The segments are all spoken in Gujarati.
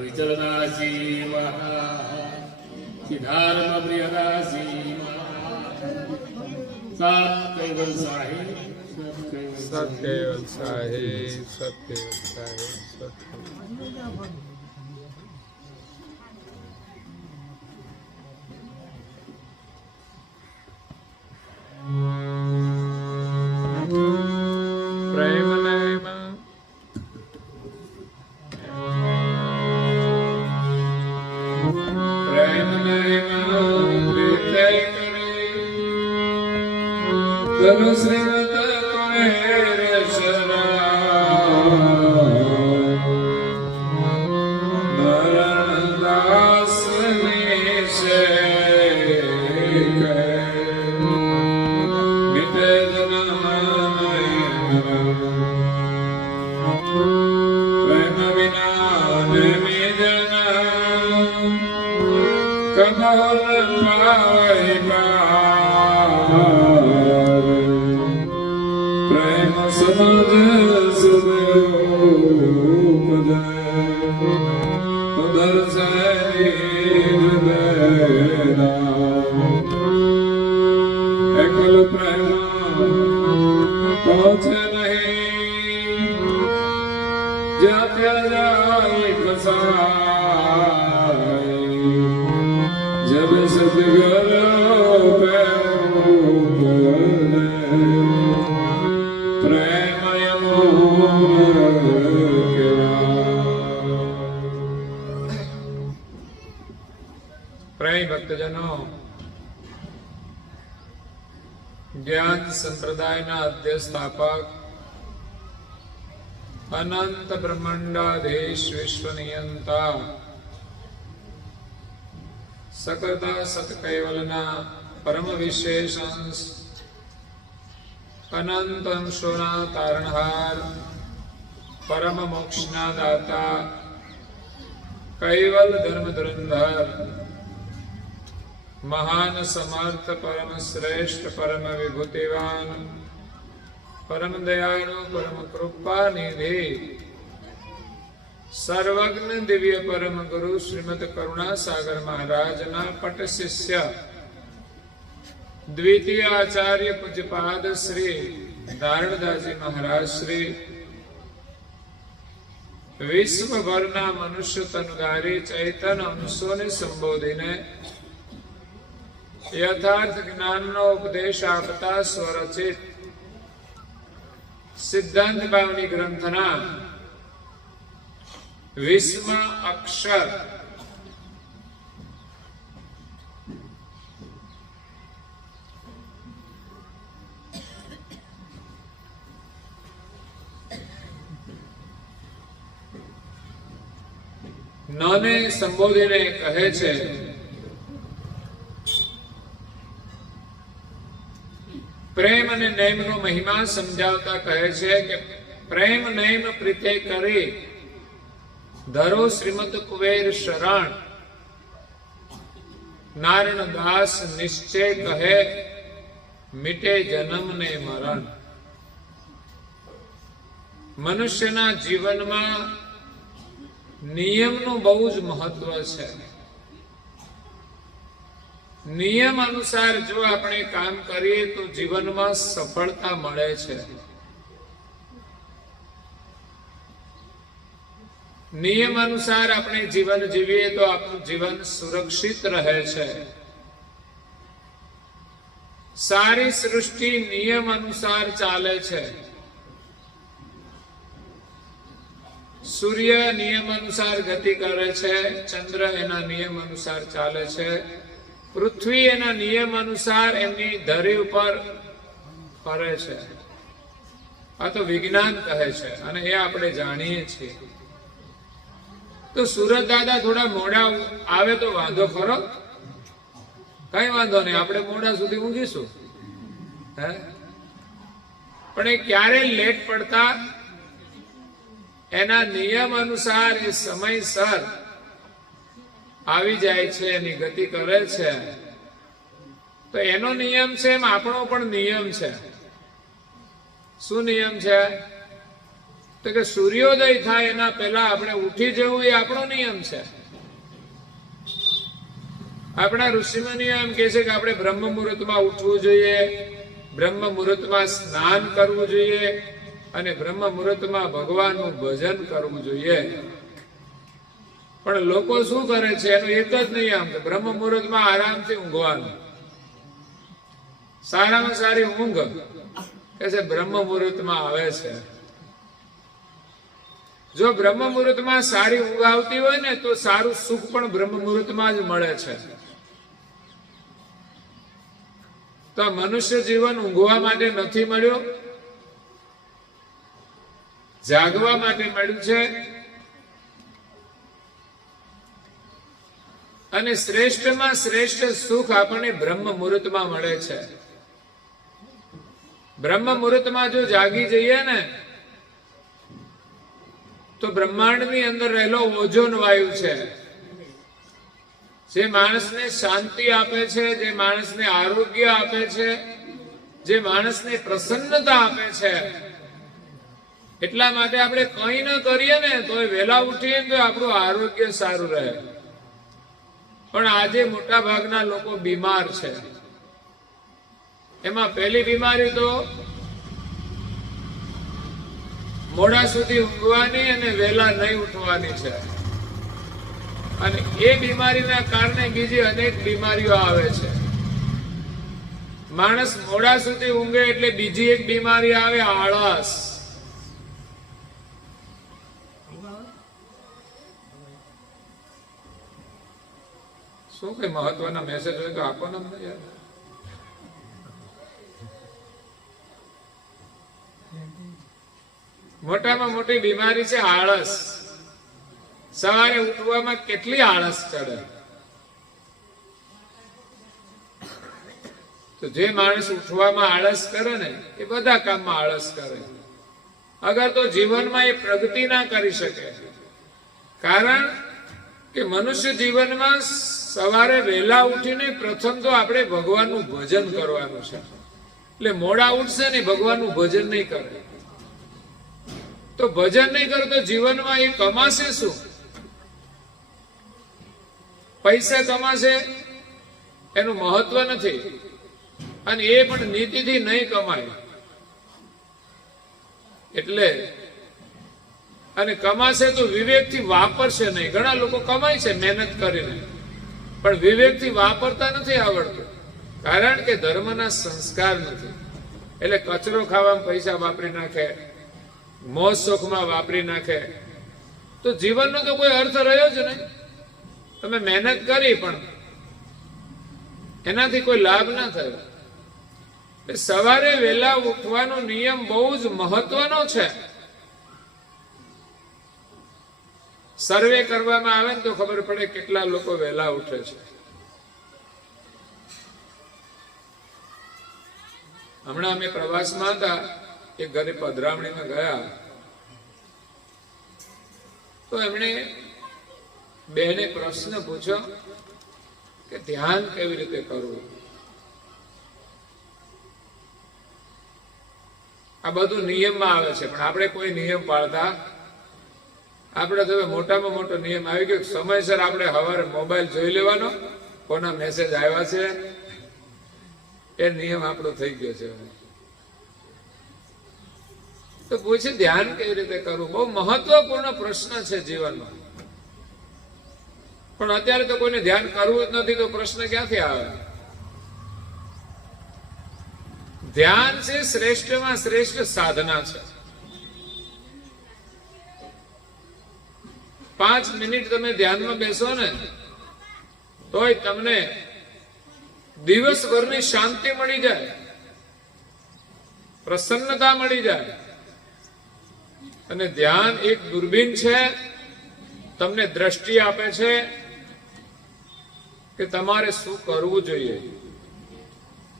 વિચલનાસી સિદ્ધાર્થ પ્રિયનાસી સાત કૈવલ સાહી સત્યવલ સાહી સત્યવલ સાહી પ્રેમ નયમાં પ્રેમ નયમાં પ્રીતય કરે તનુ શ્રીમત કુમેર નરણ દાસ નિશે પ્રેમ સમજ એકલ પ્રેમ પહોંચે નહીં જ્યાં ત્યાં જાય ફસાય જબ સદગર પ્રેમ ભક્તજનો જ્ઞાન સંપ્રદાયના અધ્યસ્થાપક અનંત બ્રહ્માંડાધીશ વિશ્વ નિયંતા સકળતા સતકૈવલના પરમ વિશેષ અંશ અનંત અંશોના તારણહાર પરમ મોક્ષના દાતા કૈવલ ધર્મ ધુરંધર મહાન સમર્થ પરમ શ્રેષ્ઠ પરમ વિભૂતિવાન પરમ દયાળુ પરમ કૃપા નિધિ સર્વજ્ઞ દિવ્ય પરમ ગુરુ શ્રીમદ કરુણાસાગર મહારાજના પટ શિષ્ય દ્વિતીય આચાર્ય પૂજ્યપાદ શ્રી નારણદાસજી મહારાજ શ્રી વિશ્વભરના મનુષ્ય તનગારી ચૈતન અંશોને સંબોધીને યથાર્થ જ્ઞાનનો ઉપદેશ આપતા સ્વરચિત સિદ્ધાંત ભાવની ગ્રંથના 20મા અક્ષર નને સંબોધીને કહે છે પ્રેમ અને નૈમનો મહિમા સમજાવતા કહે છે કે પ્રેમ નૈમ પ્રીતે કરી ધરો શ્રીમદ કુબેર શરણ નારણ દાસ નિશ્ચય કહે મિટે જન્મ ને મરણ. મનુષ્યના જીવનમાં નિયમનું બહુ જ મહત્વ છે. નિયમ અનુસાર જો આપણે કામ કરીએ તો જીવનમાં સફળતા મળે છે. નિયમ અનુસાર આપણે જીવન જીવીએ તો આપણું જીવન સુરક્ષિત રહે છે. સારી સૃષ્ટિ નિયમ અનુસાર ચાલે છે. સૂર્ય નિયમ અનુસાર ગતિ કરે છે, ચંદ્ર એના નિયમ અનુસાર ચાલે છે, પૃથ્વી એના નિયમ અનુસાર એમની ધરી ઉપર ફરે છે. આ તો વિજ્ઞાન કહે છે અને એ આપણે જાણીએ છીએ. તો સુરત દાદા થોડા મોડા આવે તો વાંધો ખરો? કઈ વાંધો નહીં, આપણે મોડા સુધી ઊંઘીશું. હે પણ એ ક્યારે લેટ પડતા એના નિયમ અનુસાર એ સમયસર આવી જાય છે, એની ગતિ કરે છે. તો એનો નિયમ છે એમ આપણો પણ નિયમ છે. શું નિયમ છે? તો કે સૂર્યોદય થાય એના પહેલા આપણે ઉઠી જવું એ આપણો નિયમ છે. આપણા ઋષિમુનિઓ એમ કહે છે કે આપણે બ્રહ્મ મુહૂર્તમાં ઉઠવું જોઈએ, બ્રહ્મ મુહૂર્તમાં સ્નાન કરવું જોઈએ અને બ્રહ્મ મુહૂર્તમાં ભગવાનનું ભજન કરવું જોઈએ. પણ લોકો શું કરે છે એનું એક જ નિયમ છે, બ્રહ્મ મુહૂર્તમાં આરામથી ઊંઘવાનું. સારામાં સારી ઊંઘ કે છે બ્રહ્મ મુહૂર્તમાં આવે છે. જો બ્રહ્મ મુહૂર્તમાં સારી ઊંઘ આવતી હોય ને તો સારું સુખ પણ બ્રહ્મ મુહૂર્તમાં જ મળે છે. તો મનુષ્ય જીવન ઊંઘવા માટે નથી મળ્યું, જાગવા માટે મળ્યું છે. અને શ્રેષ્ઠમાં શ્રેષ્ઠ સુખ આપણને બ્રહ્મ મુહૂર્તમાં મળે છે. બ્રહ્મ મુહૂર્તમાં જો જાગી જઈએ ને તો બ્રહ્માંડની અંદર રહેલો ઓઝોન વાયુ છે, જે માણસને શાંતિ આપે છે, જે માણસને આરોગ્ય આપે છે, જે માણસને પ્રસન્નતા આપે છે. એટલા માટે આપણે કંઈ ન કરીએ ને તો વહેલા ઉઠીએ તો આપણું આરોગ્ય સારું રહે. પણ આજે મોટા ભાગના લોકો બીમાર છે. એમાં પહેલી બીમારી તો મોડા સુધી ઊંઘવાની અને વહેલા નહીં ઉઠવાની છે. અને એ બીમારીના કારણે બીજી અનેક બીમારીઓ આવે છે. માણસ મોડા સુધી ઊંઘે એટલે બીજી એક બીમારી આવે, આળસ. શું કઈ મહત્વના મેસેજ હોય તો આપો ને અમને યાર. મોટામાં મોટી બીમારી છે આળસ. સવારે ઉઠવામાં કેટલી આળસ ચડે. તો જે માણસ ઉઠવામાં આળસ કરે ને એ બધા કામમાં આળસ કરે. અગર તો જીવનમાં એ પ્રગતિ ના કરી શકે. કારણ કે મનુષ્ય જીવનમાં સવારે વહેલા ઉઠીને પ્રથમ તો આપણે ભગવાનનું ભજન કરવાનું છે. એટલે મોડા ઉઠશે ને ભગવાનનું ભજન નહીં કરે તો ભજન નહીં કરે તો જીવનમાં એ કમાશે શું? પૈસા કમાશે એનું મહત્વ નથી, અને એ પણ નીતિથી નહીં કમાય. એટલે અને કમાશે તો વિવેકથી વાપરશે નહીં. ઘણા લોકો કમાય છે મહેનત કરીને, પણ વિવેકથી વાપરતા નથી આવડતું. કારણ કે ધર્મના સંસ્કાર નથી. એટલે કચરો ખાવામાં પૈસા વાપરી નાખે, મોજ શોખમાં વાપરી નાખે, તો જીવનનો તો કોઈ અર્થ રહ્યો જ નહીં. તમે મહેનત કરી પણ એનાથી કોઈ લાભ ના થયો. સવારે વહેલા ઉઠવાનો નિયમ બહુ જ મહત્વનો છે. સર્વે કરવામાં આવે ને તો ખબર પડે કેટલા લોકો વહેલા ઉઠે છે. હમણાં અમે પ્રવાસમાં હતા, એક ઘરે પધરામણીમાં ગયા તો એમણે બેને પ્રશ્ન પૂછ્યો કે ધ્યાન કેવી રીતે કરવું. આ બધું નિયમમાં આવે છે પણ આપણે કોઈ નિયમ પાળતા. આપણે તો મોટામાં મોટો નિયમ આવી ગયો, સમયસર આપણે સવારે મોબાઈલ જોઈ લેવાનો, કોના મેસેજ આવ્યા છે, એ નિયમ આપણો થઈ ગયો છે. તો પૂછે ધ્યાન કેવી રીતે કરવું. બહુ મહત્વપૂર્ણ પ્રશ્ન છે જીવનમાં. પણ અત્યારે તો કોઈને ધ્યાન કરવું જ નથી તો પ્રશ્ન ક્યાંથી આવે? ધ્યાન છે શ્રેષ્ઠમાં શ્રેષ્ઠ સાધના છે. 5 મિનિટ તમે ધ્યાનમાં બેસો ને તોય તમને દિવસભરની શાંતિ મળી જાય, પ્રસન્નતા મળી જાય. અને ધ્યાન એક દૂરબીન છે, તમને દ્રષ્ટિ આપે છે કે તમારે શું કરવું જોઈએ.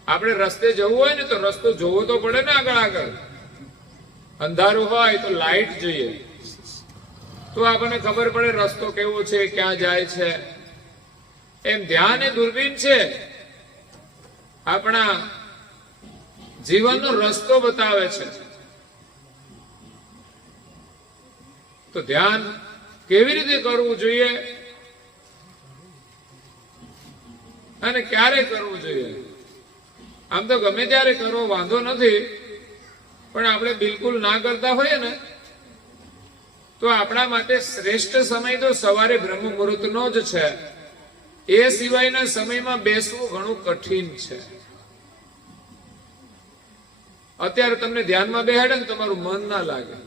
આપણે રસ્તે જવું હોય ને તો રસ્તો જોવો તો પડે ને. આગળ અંધારું હોય તો લાઈટ જોઈએ તો આપણને ખબર પડે રસ્તો કેવો છે, ક્યાં જાય છે. એમ ધ્યાન એ દૂરબીન છે, આપણા જીવનનો રસ્તો બતાવે છે. તો ધ્યાન કેવી રીતે કરવું જોઈએ અને ક્યારે કરવું જોઈએ? આમ તો ગમે ત્યારે કરવો વાંધો નથી, પણ આપણે બિલકુલ ના કરતા હોઈએ ને તો આપણા માટે શ્રેષ્ઠ સમય તો સવારે બ્રહ્મ મુહૂર્તનો જ છે. એ સિવાયના સમયમાં બેસવું ઘણું કઠિન છે. અત્યારે તમને ધ્યાનમાં બેહાડે ને તમારું મન ના લાગે,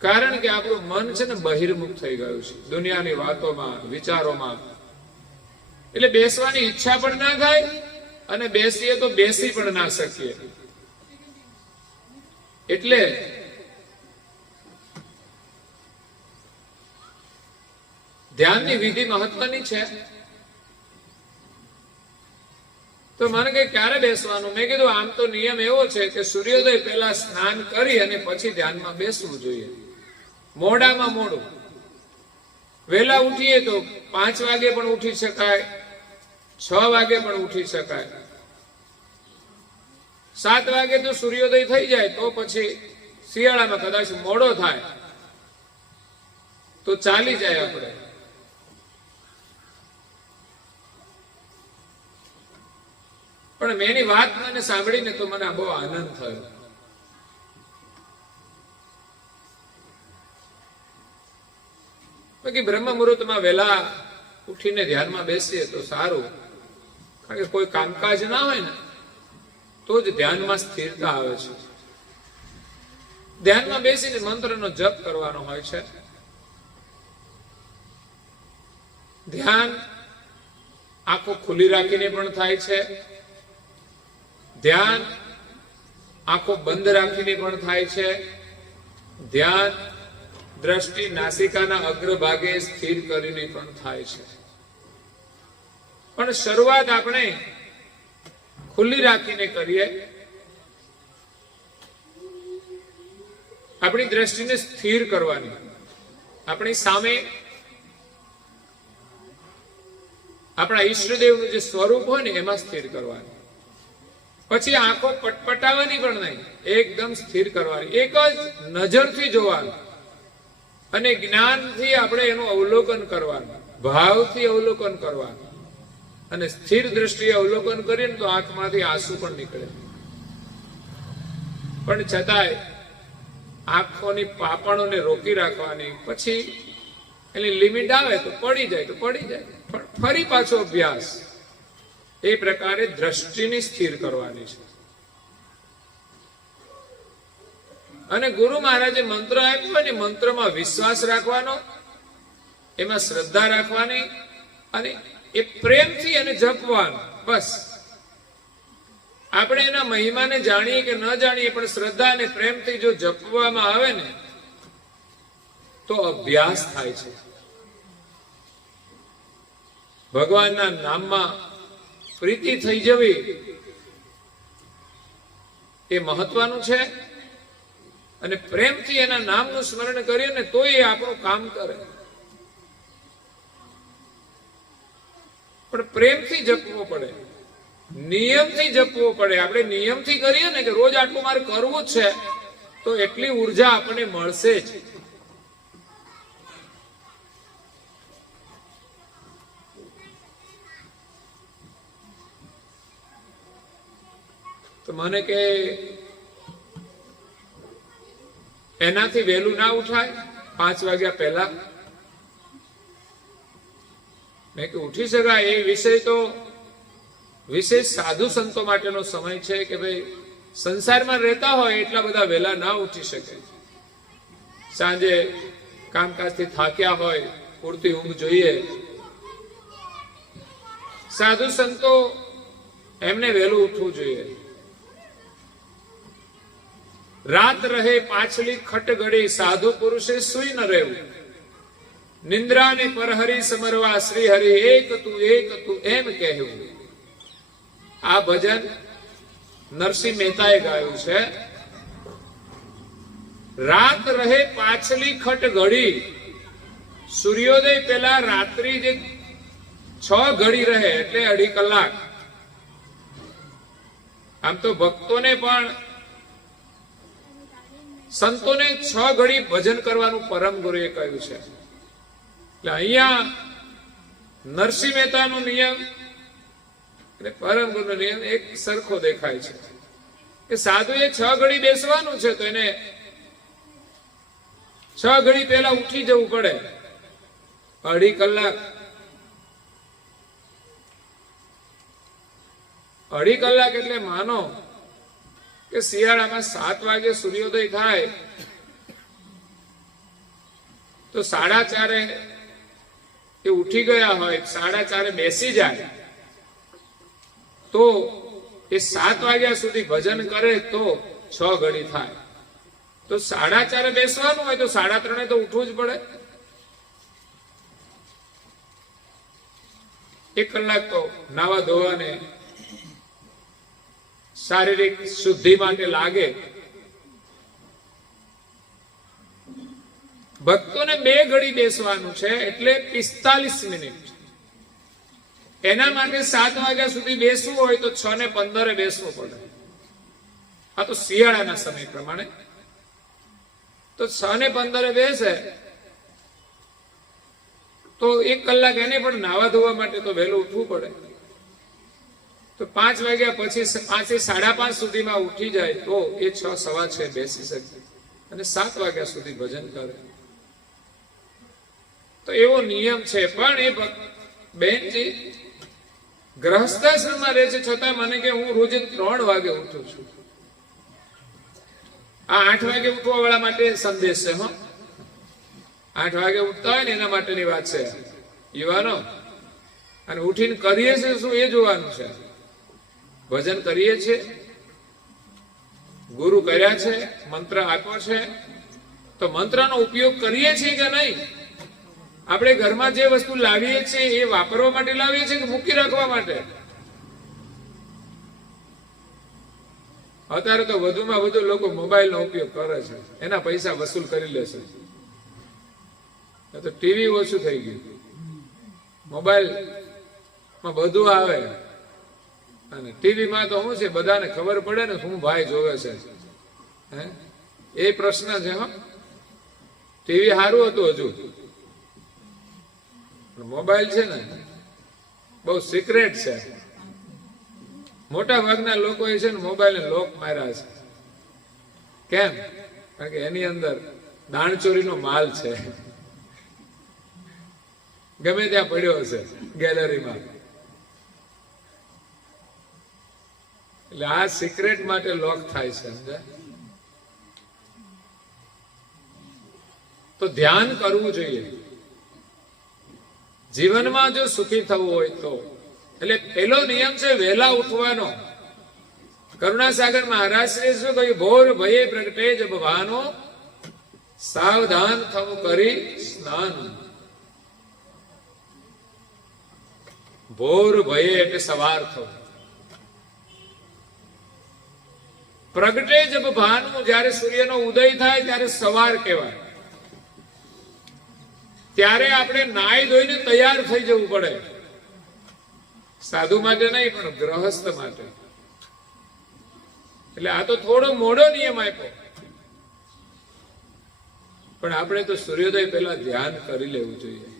કારણ કે આપણું મન છે ને બહિર્મુખ થઈ ગયું છે દુનિયાની વાતોમાં, વિચારોમાં. એટલે બેસવાની ઈચ્છા પણ ના થાય અને બેસીએ તો બેસી પણ ના શકીએ. એટલે ધ્યાનની વિધિ મહત્વની છે. તો મને કે ક્યારે બેસવાનું? મેં કીધું આમ તો નિયમ એવો છે કે સૂર્યોદય પહેલા સ્નાન કરી અને પછી ધ્યાનમાં બેસવું જોઈએ. મોડામાં મોડું. વહેલા ઉઠીએ તો 5 વાગે પણ ઉઠી શકાય, 6 વાગે પણ ઉઠી શકાય. 7 વાગે તો સૂર્યોદય થઈ જાય તો પછી શિયાળામાં કદાચ મોડો થાય તો ચાલી જાય આપણે. પણ મેં એની વાત મને સાંભળીને તો મને બહુ આનંદ થયો. બાકી બ્રહ્મ મુહૂર્તમાં વહેલા ઉઠીને ધ્યાનમાં બેસીએ તો સારું, કારણ કે કોઈ કામકાજ ના હોય ને તો જ ધ્યાનમાં સ્થિરતા આવે છે. ધ્યાનમાં બેસીને મંત્રનો જપ કરવાનો હોય છે. ધ્યાન આંખો ખુલ્લી રાખીને પણ થાય છે, ધ્યાન આંખો બંધ રાખીને પણ થાય છે, ધ્યાન દ્રષ્ટિ નાસિકાના અગ્રભાગે સ્થિર કરીને પણ થાય છે. પણ શરૂઆત આપણે ખુલ્લી રાખીને કરીએ. આપણી દ્રષ્ટિને સ્થિર કરવાની, આપણી સામે આપણા ઈષ્ટદેવનું જે સ્વરૂપ હોય ને એમાં સ્થિર કરવાની. પછી આંખો પટપટાવવાની પણ નહીં, એકદમ સ્થિર કરવાની, એક જ નજરથી જોવાનું અને જ્ઞાનથી આપણે એનું અવલોકન કરવાનું, ભાવથી અવલોકન કરવાનું. અને સ્થિર દ્રષ્ટિએ અવલોકન કરીએ ને તો આંખમાંથી આંસુ પણ નીકળે. પણ છતાંય આંખોની પાપણોને રોકી રાખવાની. પછી એની લિમિટ આવે તો પડી જાય તો પડી જાય, પણ ફરી પાછો અભ્યાસ. એ પ્રકારે દ્રષ્ટિને સ્થિર કરવાની છે. અને ગુરુ મહારાજે મંત્ર આપ્યો હોય ને મંત્રમાં વિશ્વાસ રાખવાનો, એમાં શ્રદ્ધા રાખવાની અને એ પ્રેમથી એને જપવાનું. બસ આપણે એના મહિમાને જાણીએ કે ન જાણીએ, પણ શ્રદ્ધા અને પ્રેમથી જો જપવામાં આવે ને તો અભ્યાસ થાય છે. ભગવાનના નામમાં પ્રીતિ થઈ જવી એ મહત્વનું છે. અને પ્રેમથી એના નામનું સ્મરણ કરીએ ને તો એ આપણું કામ કરે. પણ પ્રેમથી જપવો પડે, નિયમથી જપવો પડે. આપણે નિયમથી કરીએ ને કે રોજ આટલું મારે કરવું જ છે તો એટલી ઉર્જા આપણને મળશે જ. તો મને કે એનાથી વહેલું ના ઉઠાય 5 વાગ્યા પહેલા? મેં કે ઉઠી શકાય. એ વિષય તો વિશેષ સાધુ સંતો માટેનો સમય છે કે ભાઈ સંસારમાં રહેતા હોય એટલા બધા વહેલા ના ઉઠી શકે. સાંજે કામકાજથી થાક્યા હોય, પૂરતી ઊંઘ જોઈએ. સાધુ સંતો એમને વહેલું ઉઠવું જોઈએ. રાત રહે પાછલી ખટગડી, સાધુ પુરુષે સુઈ ન રહેવું. નિંદ્રાને પરહરી સમરવા, શ્રી હરિ એક તું એમ કહેવું. આ ભજન નરસિંહ મહેતાએ ગાયું છે. રાત રહે પાછલી ખટગડી, સૂર્યોદય પહેલા રાત્રિ જે 6 ઘડી રહે એટલે 2.5 કલાક. આમ તો ભક્તોને પણ સંતોને 6 ઘડી ભજન કરવાનું પરમ ગુરુએ કહ્યું છે. એટલે અહીંયા નરસિંહ મહેતાનો નિયમ અને પરમ ગુરુનો નિયમ એક સરખો દેખાય છે કે સાધુએ 6 ઘડી બેસવાનું છે તો એને 6 ઘડી પહેલા ઉઠી જવું પડે. 2.5 કલાક 2.5 કલાક એટલે માનો કે શિયાળામાં 7 વાગે સૂર્યોદય થાય તો 4:30 એ ઉઠી ગયા હોય, 4:30 બેસી જાય તો એ 7 વાગ્યા સુધી ભજન કરે તો 6 ઘડી થાય. તો 4:30 બેસવાનું હોય તો 3:30 તો ઉઠવું જ પડે. 1 કલાક તો નાવા ધોવાને શારીરિક શુદ્ધિ માટે લાગે. ભક્તોને 2 ઘડી બેસવાનું છે એટલે 45 મિનિટ. એના માટે 7 વાગ્યા સુધી બેસવું હોય તો 6:15 બેસવું પડે. આ તો શિયાળાના સમય પ્રમાણે. તો 6:15 બેસે તો 1 કલાક એને પણ નાવા ધોવા માટે તો વહેલું ઉઠવું પડે. તો 5 વાગ્યા પછી 5 થી 5:30 સુધીમાં ઉઠી જાય તો એ 6, 6:15 બેસી શકે અને 7 વાગ્યા સુધી ભજન કરે. તો એવો નિયમ છે. પણ એ બેનજી ગ્રહસ્થાશ્રમમાં રહે છે છતાં મને કે હું રોજ 3 વાગે ઉઠું છું. આ 8 વાગે ઉઠવા વાળા માટે સંદેશ છે. 8 વાગે ઉઠતા હોય ને એના માટેની વાત છે યુવાનો. અને ઉઠીને કરીએ છે શું એ જોવાનું છે. ભજન કરીએ છીએ, ગુરુ કર્યા છે, મંત્ર આપ્યો છે તો મંત્રનો ઉપયોગ કરીએ છીએ કે નહીં? આપણે ઘરમાં જે વસ્તુ લાવીએ છીએ એ વાપરવા માટે લાવીએ છીએ કે મૂકી રાખવા માટે? અત્યારે તો વધુમાં વધુ લોકો મોબાઈલનો ઉપયોગ કરે છે, એના પૈસા વસૂલ કરી લેશે. તો ટીવી ઓછું થઈ ગયું, મોબાઈલમાં બધું આવે. અને ટીવીમાં તો શું છે, બધાને ખબર પડે ને શું ભાઈ જોવે છે. એ પ્રશ્ન છે. ટીવી સારું હતું હજુ, મોબાઈલ છે ને બહુ સિક્રેટ છે. મોટા ભાગના લોકો એ છે ને મોબાઈલ ને લોક માર્યા છે. કેમ? કારણ કે એની અંદર દાણચોરીનો માલ છે, ગમે ત્યાં પડ્યો હશે ગેલેરીમાં. એટલે આ સિક્રેટ માટે લોક થાય છે, સમજ્યા? તો ધ્યાન કરવું જોઈએ જીવનમાં જો સુખી થવું હોય તો. એટલે પેલો નિયમ છે વહેલા ઉઠવાનો. કરુણાસાગર મહારાજ શ્રી શું કહ્યું? ભોર ભયે પ્રગટે જબ ભાનો, સાવધાન થવું કરી સ્નાન. ભોર ભયે એટલે સવાર થવું. પ્રગટે જબ ભાનું, જયારે સૂર્યનો ઉદય થાય ત્યારે સવાર કહેવાય. ત્યારે આપણે નાઈ ધોઈને તૈયાર થઈ જવું પડે. સાધુ માટે નહીં પણ ગ્રહસ્થ માટે. એટલે આ તો થોડો મોડો નિયમ આપ્યો, પણ આપણે તો સૂર્યોદય પહેલા ધ્યાન કરી લેવું જોઈએ.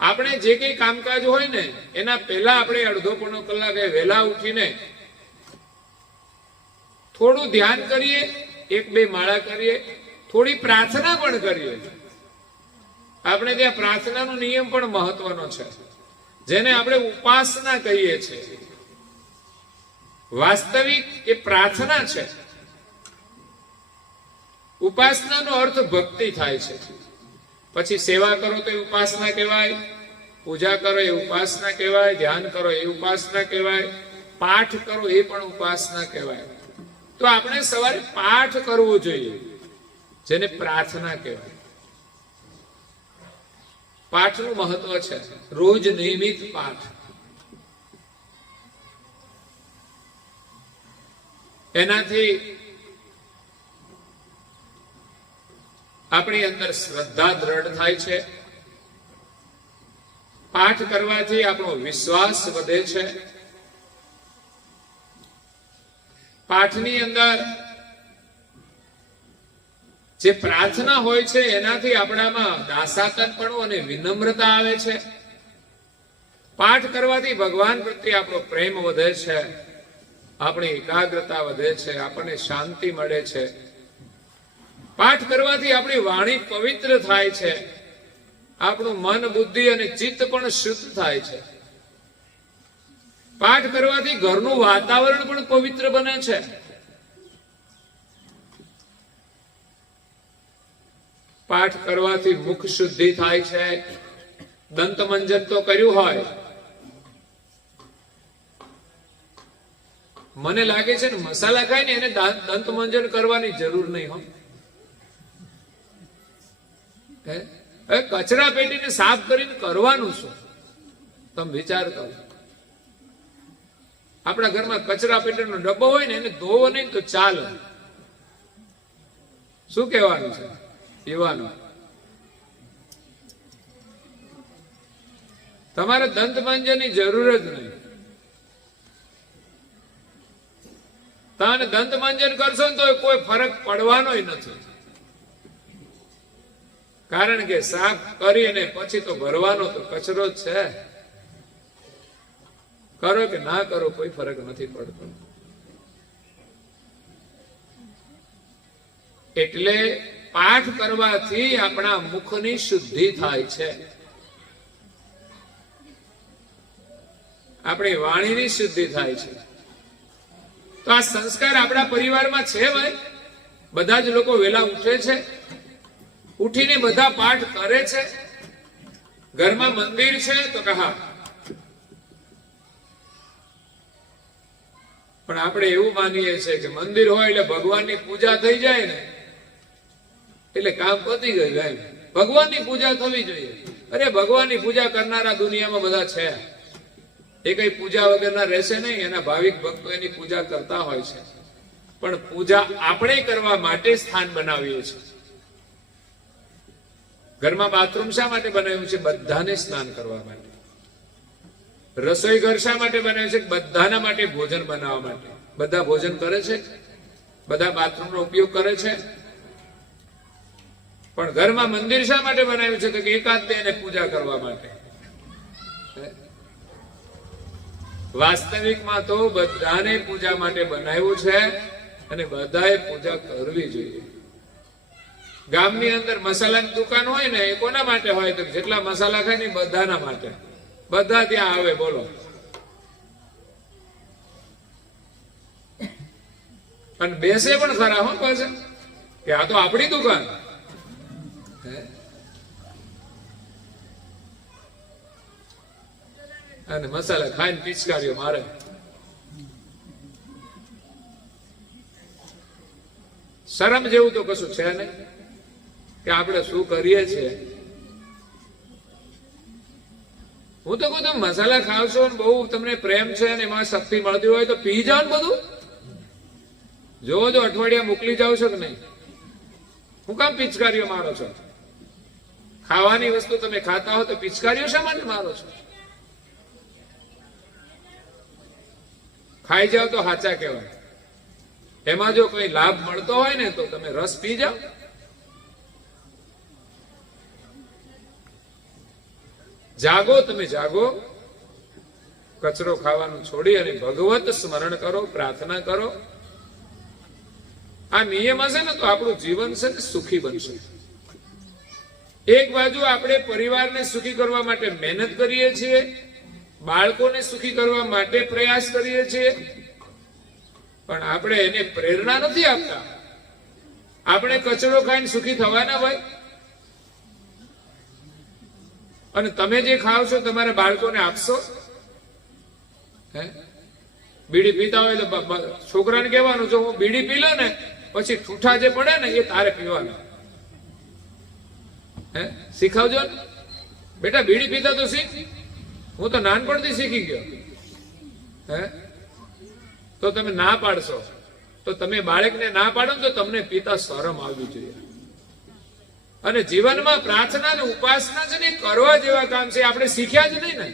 આપણે જે કઈ કામકાજ હોય ને એના પહેલા આપણે અડધો પોણો કલાક વહેલા ઉઠીને થોડું ધ્યાન કરીએ, 1-2 માળા કરીએ, થોડી પ્રાર્થના પણ કરીએ. આપણે ત્યાં પ્રાર્થનાનો નિયમ પણ મહત્વનો છે, જેને આપણે ઉપાસના કહીએ છીએ. વાસ્તવિક એ પ્રાર્થના છે. ઉપાસનાનો અર્થ ભક્તિ થાય છે. પછી સેવા કરો તો એ ઉપાસના કહેવાય, પૂજા કરો એ ઉપાસના કહેવાય, ધ્યાન કરો એ ઉપાસના કહેવાય, પાઠ કરો એ પણ ઉપાસના કહેવાય. તો આપણે સવારે પાઠ કરવો જોઈએ, જેને પ્રાર્થના કહેવાય. પાઠનું મહત્વ છે, રોજ નિયમિત પાઠ. એનાથી આપણી અંદર શ્રદ્ધા દ્રઢ થાય છે. પાઠ કરવાથી આપણો વિશ્વાસ વધે છે. પાઠની અંદર જે પ્રાર્થના હોય છે એનાથી આપણામાં દાસાતનપણું અને વિનમ્રતા આવે છે. પાઠ કરવાથી ભગવાન પ્રત્યે આપણો પ્રેમ વધે છે, આપણી એકાગ્રતા વધે છે, આપણને શાંતિ મળે છે. પાઠ કરવાથી આપણી વાણી પવિત્ર થાય છે, આપણું મન, બુદ્ધિ અને ચિત્ત પણ શુદ્ધ થાય છે. પાઠ કરવાથી ઘરનું વાતાવરણ પણ પવિત્ર બને છે. પાઠ કરવાથી મુખ શુદ્ધિ થાય છે. દંતમંજન તો કર્યું હોય, મને લાગે છે ને મસાલા ખાય ને એને દંતમંજન કરવાની જરૂર નહીં હોય. કચરા પેટીને સાફ કરીને કરવાનું શું? તમે વિચાર કરો. આપણા ઘરમાં કચરા પેટીનો ડબ્બો હોય ને એને ધોવો નહીં તો ચાલે. શું કહેવાનું છે? પીવાનું. તમારે દંતમંજનની જરૂર જ નહીં. તમે દંતમંજન કરશો ને તો કોઈ ફરક પડવાનો નથી. કારણ કે સાફ કરીને પછી તો ભરવાનો તો કચરો જ છે. કરો કે ના કરો કોઈ ફરક નથી પડતો. એટલે પાઠ કરવાથી આપણા મુખની શુદ્ધિ થાય છે, આપણી વાણીની શુદ્ધિ થાય છે. તો આ સંસ્કાર આપણા પરિવારમાં છે ભાઈ. બધા જ લોકો વહેલા ઉઠે છે, ઉઠીને બધા પાઠ કરે છે. ઘરમાં મંદિર છે તો કહા, પણ આપણે એવું માનીએ છીએ કે મંદિર હોય એટલે ભગવાનની પૂજા થઈ જાય ને એટલે કામ પતી ગયું. ભગવાનની પૂજા થવી જોઈએ. અરે ભગવાનની પૂજા કરનારા દુનિયામાં બધા છે. એ કઈ પૂજા વગરના રહેશે નહીં. એના ભાવિક ભક્તો એની પૂજા કરતા હોય છે, પણ પૂજા આપણે કરવા માટે સ્થાન બનાવીએ છીએ. ઘરમાં બાથરૂમ શા માટે બનાવ્યું છે? બધાને સ્નાન કરવા માટે. રસોઈ ઘર શા માટે બનાવ્યું છે? બધાના માટે ભોજન બનાવવા માટે. બધા ભોજન કરે છે, બધા બાથરૂમનો ઉપયોગ કરે છે. પણ ઘરમાં મંદિર શા માટે બનાવ્યું છે? તો કે એકાંત એને પૂજા કરવા માટે. વાસ્તવિકમાં તો બધાને પૂજા માટે બનાવ્યું છે અને બધાએ પૂજા કરવી જોઈએ. ગામની અંદર મસાલાની દુકાન હોય ને એ કોના માટે હોય? તો જેટલા મસાલા ખાય ને બધાના માટે. બધા ત્યાં આવે. બોલો. અને બેસે પણ ખરા હો પાછા કે આ તો આપણી દુકાન. અને મસાલા ખાઈને પિચકારીઓ મારે. શરમ જેવું તો કશું છે નહીં કે આપણે શું કરીએ છીએ. હું તો કહું તમે મસાલા ખાવ છો ને બહુ તમને પ્રેમ છે ને એમાં શક્તિ મળતી હોય તો પી જાઓ ને બધું. જોવો જો અઠવાડિયા મોકલી જાવ છો કે નહીં. હું કામ પિચકારીઓ મારો છો? ખાવાની વસ્તુ તમે ખાતા હો તો પિચકારીઓ શા માટે મારો છો? ખાઈ જાવ તો સાચા કહેવાય. એમાં જો કોઈ લાભ મળતો હોય ને તો તમે રસ પી જાઓ. જાગો, તમે જાગો. કચરો ખાવાનું છોડી અને ભગવત સ્મરણ કરો, પ્રાર્થના કરો. આ નિયમ હશે ને તો આપણું જીવન છે ને સુખી બનશે. એક બાજુ આપણે પરિવારને સુખી કરવા માટે મહેનત કરીએ છીએ, બાળકોને સુખી કરવા માટે પ્રયાસ કરીએ છીએ, પણ આપણે એને પ્રેરણા નથી આપતા. આપણે કચરો ખાઈને સુખી થવાના ભાઈ. અને તમે જે ખાવ છો તમારા બાળકોને આપશો? હે? બીડી પીતા હોય તો છોકરાને કહેવાનું, જો હું બીડી પી લો ને પછી ઠૂઠા જે પડે ને એ તારે પીવાના. હે? શીખાવજો ને બેટા, બીડી પીતા તો શીખ. હું તો નાનપણથી શીખી ગયો. હે? તો તમે ના પાડશો તો તમે બાળકને ના પાડો ને તો તમને પિતા શરમ આવવી જોઈએ. અને જીવનમાં પ્રાર્થના અને ઉપાસના છે ને કરવા જેવા કામ છે. આપણે શીખ્યા જ નહીં ને.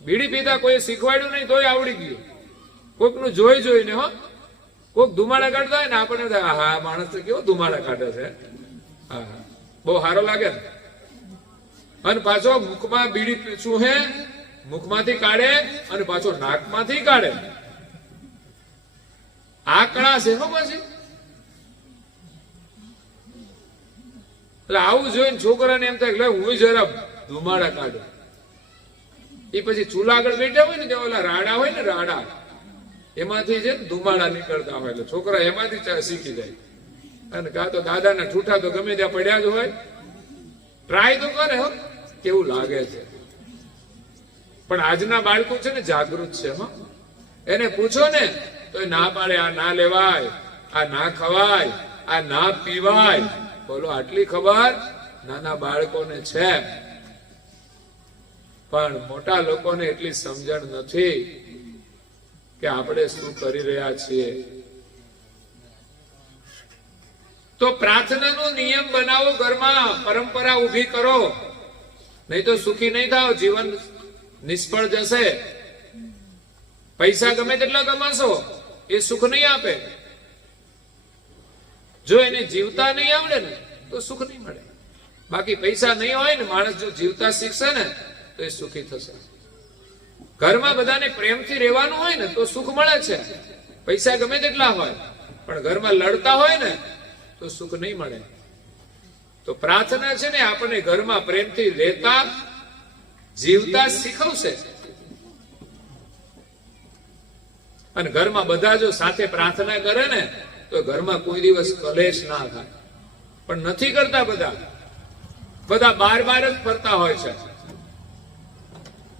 બીડી પીતા કોઈ શીખવાડ્યું નહીં તોય આવડી ગયું. કોઈકનું જોઈ જોઈને. હો, કોઈક ધુમાડા કાઢતા હોય ને આપણે હા માણસ તો કેવો ધુમાડા કાઢે છે. બહુ સારો લાગે ને? અને પાછો મુખમાં બીડી ચૂહે, મુખમાંથી કાઢે અને પાછો નાકમાંથી કાઢે. આ કળા છે હો પછી. એટલે આવું જોઈને છોકરાને એમ થાય હું જરા ધુમાડા કાઢું. એ પછી ચૂલા આગળ બેઠા હોય ને તે ઓલા રાડા હોય ને રાડા, એમાંથી છે ને ધુમાડા નીકળતા હોય એટલે છોકરા એમાંથી શીખી જાય. અને કાં તો દાદાના ઠૂઠા તો ગમે ત્યાં પડ્યા જ હોય, ટ્રાય તો કરે હો કેવું લાગે છે. પણ આજના બાળકો છે ને જાગૃત છે હો. એને પૂછો ને તો એ ના પાડે, આ ના લેવાય, આ ના ખવાય, આ ના પીવાય. બોલો આટલી ખબર નાના બાળકોને છે, પણ મોટા લોકોને એટલી સમજણ નથી કે આપણે શું કરી રહ્યા છીએ. તો પ્રાર્થનાનો નિયમ બનાવો, ઘરમાં પરંપરા ઊભી કરો, નહીં તો સુખી નહીં થાવ, જીવન નિષ્ફળ જશે. પૈસા ગમે તેટલા કમાશો એ સુખ નહીં આપે. જો એને જીવતા નહીં આવડે ને તો સુખ નહીં મળે. બાકી પૈસા નહીં હોય ને, માણસ જો જીવતા શીખશે ને તો એ સુખી થશે. ઘરમાં બધાને પ્રેમથી રહેવાનું હોય ને તો સુખ મળે છે. પૈસા ગમે તેટલા હોય પણ ઘરમાં લડતા હોય ને તો સુખ નહીં મળે. તો પ્રાર્થના છે ને આપણને ઘરમાં પ્રેમથી રહેતા જીવતા શીખવશે. અને ઘરમાં બધા જો સાથે પ્રાર્થના કરે ને તો ઘરમાં કોઈ દિવસ કલેશ ના થાય. પણ નથી કરતા બધા બાર જ ફરતા હોય છે.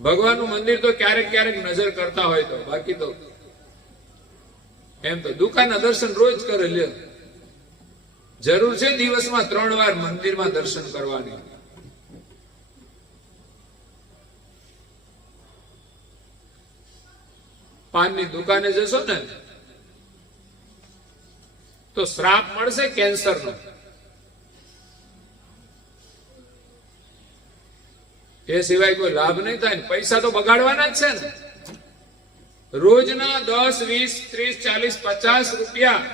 ભગવાનનું મંદિર તો ક્યારેક ક્યારેક નજર કરતા હોય તો, બાકી તો એમ તો દુકાનના દર્શન રોજ કરે લે. જરૂર છે દિવસમાં 3 વાર મંદિરમાં દર્શન કરવાની. પાનની દુકાને જશો ને તો શ્રાપ મળશે કેન્સરનો. એ સિવાય કોઈ લાભ નહીં થાય. પૈસા તો બગાડવાના જ છે ને. રોજના 10, 20, 30, 40, 50 રૂપિયા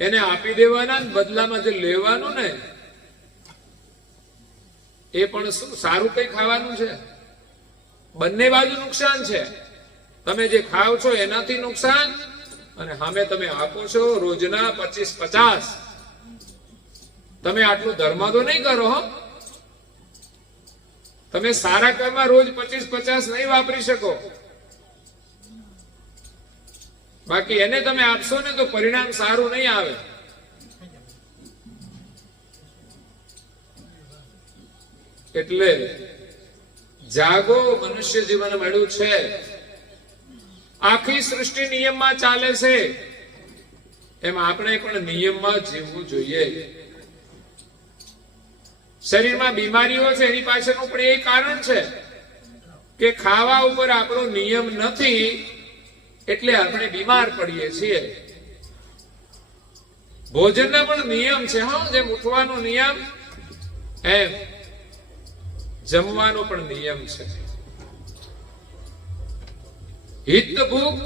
એને આપી દેવાના, બદલામાં જે લેવાનું ને એ પણ શું સારું કઈ ખાવાનું છે? બંને બાજુ નુકસાન છે. તમે જે ખાવ છો એનાથી નુકસાન, અને સામે તમે આપો છો રોજના 25-50. તમે આટલું ધર્મ તો નહીં કરો હો. તમે સારા કામમાં રોજ 25-50 નહીં વાપરી શકો. બાકી એને તમે આપશો ને તો પરિણામ સારું નહીં આવે. એટલે જાગો, મનુષ્ય જીવન મળ્યું છે. આખી સૃષ્ટિ નિયમમાં ચાલે છે, એમ આપણે પણ નિયમમાં જીવવું જોઈએ. શરીરમાં બીમારીઓ છે એની પાછળનું પણ એ કારણ છે કે ખાવા ઉપર આપણો નિયમ નથી, એટલે આપણે બીમાર પડીએ છીએ. ભોજનના પણ નિયમ છે હા, જેમ ઉઠવાનો નિયમ એમ જમવાનો પણ નિયમ છે. હિત ભૂખ,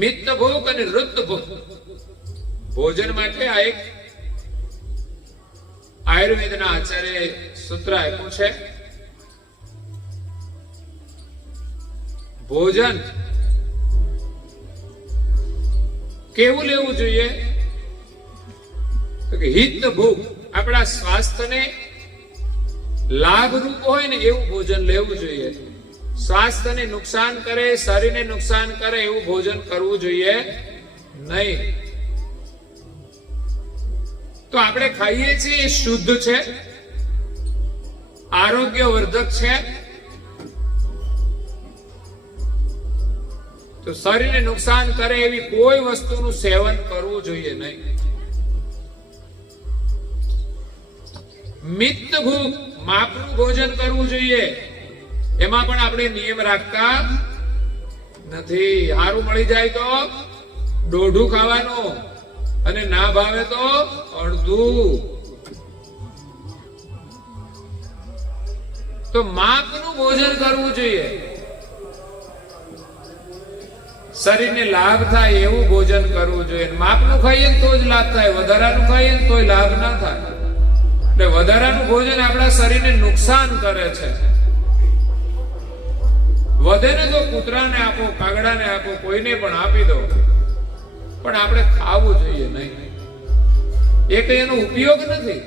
મિત ભૂખ અને રુદ્ધ ભૂખ. ભોજન માટે આ એક આયુર્વેદના આચાર્ય સૂત્ર આપ્યું છે. ભોજન કેવું લેવું જોઈએ? તો કે હિત ભૂખ, આપણા સ્વાસ્થ્યને લાભરૂપ હોય ને એવું ભોજન લેવું જોઈએ. સ્વાસ્થ્યને નુકસાન કરે, શરીરને નુકસાન કરે એવું ભોજન કરવું જોઈએ નહીં. તો આપણે ખાઈએ છીએ એ શુદ્ધ છે, આરોગ્યવર્ધક છે. તો શરીરને નુકસાન કરે એવી કોઈ વસ્તુનું સેવન કરવું જોઈએ નહીં. મિત ભૂખ, માપનું ભોજન કરવું જોઈએ. એમાં પણ આપણે નિયમ રાખતા નથી. સારું મળી જાય તો દોઢું ખાવાનું, અને ના ભાવે તો અડધું. તો માપનું ભોજન કરવું જોઈએ. શરીરને લાભ થાય એવું ભોજન કરવું જોઈએ. માપનું ખાઈએ ને તો જ લાભ થાય, વધારાનું ખાઈએ ને તોય લાભ ના થાય. એટલે વધારાનું ભોજન આપણા શરીરને નુકસાન કરે છે. વધે ને તો કૂતરાને આપો, કાગડાને આપો, કોઈને પણ આપી દો, પણ આપણે ખાવું જોઈએ નહીં. એ કઈ એનો ઉપયોગ નથી,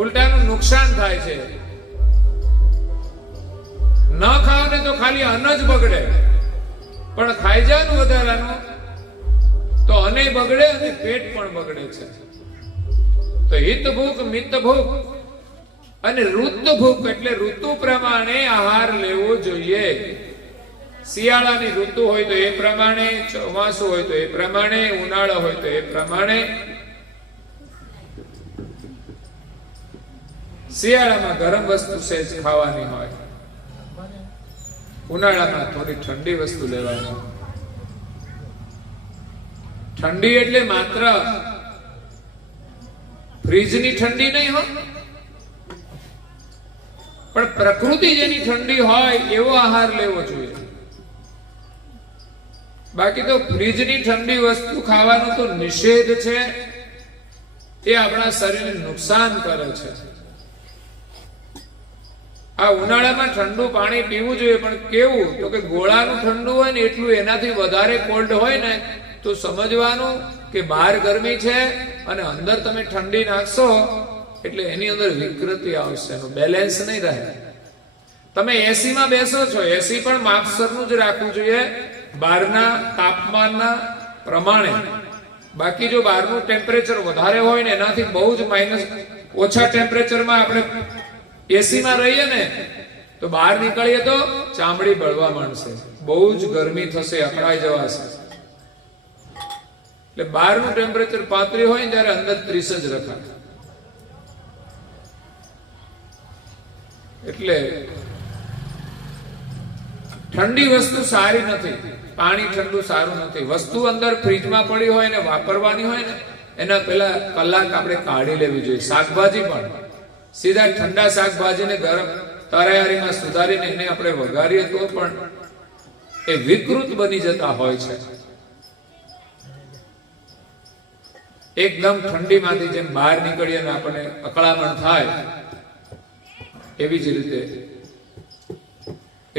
ઉલટાનું નુકસાન થાય છે. ન ખાવ ને તો ખાલી અન્ન જ બગડે, પણ ખાઈ જાય વધારાનું તો અન્ન બગડે અને પેટ પણ બગડે છે. તો હિત ભૂખ, મિત ભૂખ અને ઋતુ ભૂખ એટલે ઋતુ પ્રમાણે આહાર લેવો જોઈએ. શિયાળાની ઋતુ હોય તો એ પ્રમાણે, ચોમાસું હોય તો એ પ્રમાણે, ઉનાળો હોય તો એ પ્રમાણે. શિયાળામાં ગરમ વસ્તુ સહેજ ખાવાની હોય, ઉનાળામાં થોડી ઠંડી વસ્તુ લેવાની. ઠંડી એટલે માત્ર ફ્રીજની ઠંડી નહીં હોય, પણ પ્રકૃતિ જેની ઠંડી હોય એવો આહાર લેવો જોઈએ. બાકી તો ફ્રીજની ઠંડી વસ્તુ ખાવાનું તો નિષેધ છે, એ આપણા શરીરને નુકસાન કરે છે. આ ઉનાળામાં ઠંડુ પાણી પીવું જોઈએ, પણ કેવું તો કે ગોળાનું ઠંડુ હોય ને એટલું એનાથી વધારે કોલ્ડ હોય ને તો સમજવાનું કે બહાર ગરમી છે અને અંદર તમે ઠંડી નાખશો એટલે એની અંદર વિકૃતિ આવશે, એનું બેલેન્સ નહીં રહે. તમે એસી માં બેસો છો, એસી પણ માપસરનું જ રાખવું જોઈએ, બહારના તાપમાનના પ્રમાણે. બાકી જો બહારનું ટેમ્પરેચર વધારે હોય ને એનાથી બહુ જ માઇનસ ઓછા ટેમ્પરેચરમાં આપણે એસી માં રહીએ ને તો બહાર નીકળીએ તો ચામડી બળવા માંડશે, બહુ જ ગરમી થશે, અકળાઈ જવાશે. એટલે બહારનું ટેમ્પરેચર 35 હોય ને ત્યારે અંદર 30 જ રખાય. એટલે ઠંડી વસ્તુ સારી નથી, પાણી ઠંડુ સારું નથી. વસ્તુ અંદર ફ્રીજમાં પડી હોય ને વાપરવાની હોય ને એના પહેલા કલાક આપણે કાઢી લેવી જોઈએ. શાકભાજી પણ સીધા ઠંડા શાકભાજીને ગરમ તૈયારીમાં સુધારીને એને આપણે વઘારીએ તો પણ એ વિકૃત બની જતા હોય છે. એકદમ ઠંડીમાંથી જેમ બહાર નીકળીએ અને આપણને અકળામણ થાય એવી જ રીતે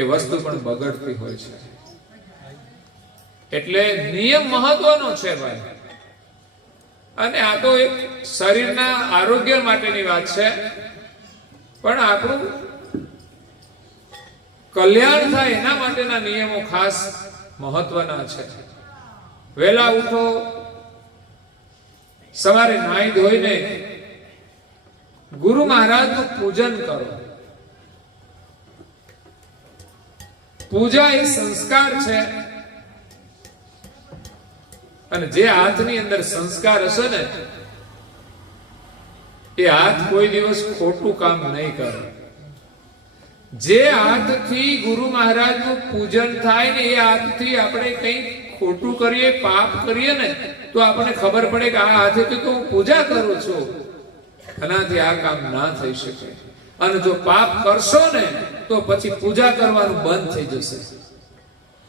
એ વસ્તુ પણ બગડતી હોય છે. એટલે નિયમ મહત્વનો છે ભાઈ. અને આ તો એક શરીરના આરોગ્ય માટેની વાત છે, પણ આપણું કલ્યાણ થાય એના માટેના નિયમો ખાસ મહત્વના છે. વહેલા ઉઠો, સવારે નાહી ધોઈને ગુરુ મહારાજનું પૂજન કરો. પૂજા એ સંસ્કાર છે, અને જે હાથની અંદર સંસ્કાર હશે ને એ હાથ કોઈ દિવસ ખોટું કામ નહીં કરે. જે હાથથી ગુરુ મહારાજનું પૂજન થાય ને એ હાથથી આપણે કંઈ ખોટું કરીએ, પાપ કરીએ ને તો આપણને ખબર પડે કે આ હાથેથી તો હું પૂજા કરું છું, એનાથી આ કામ ના થઈ શકે. અને જો પાપ કરશો ને તો પછી પૂજા કરવાનું બંધ થઈ જશે.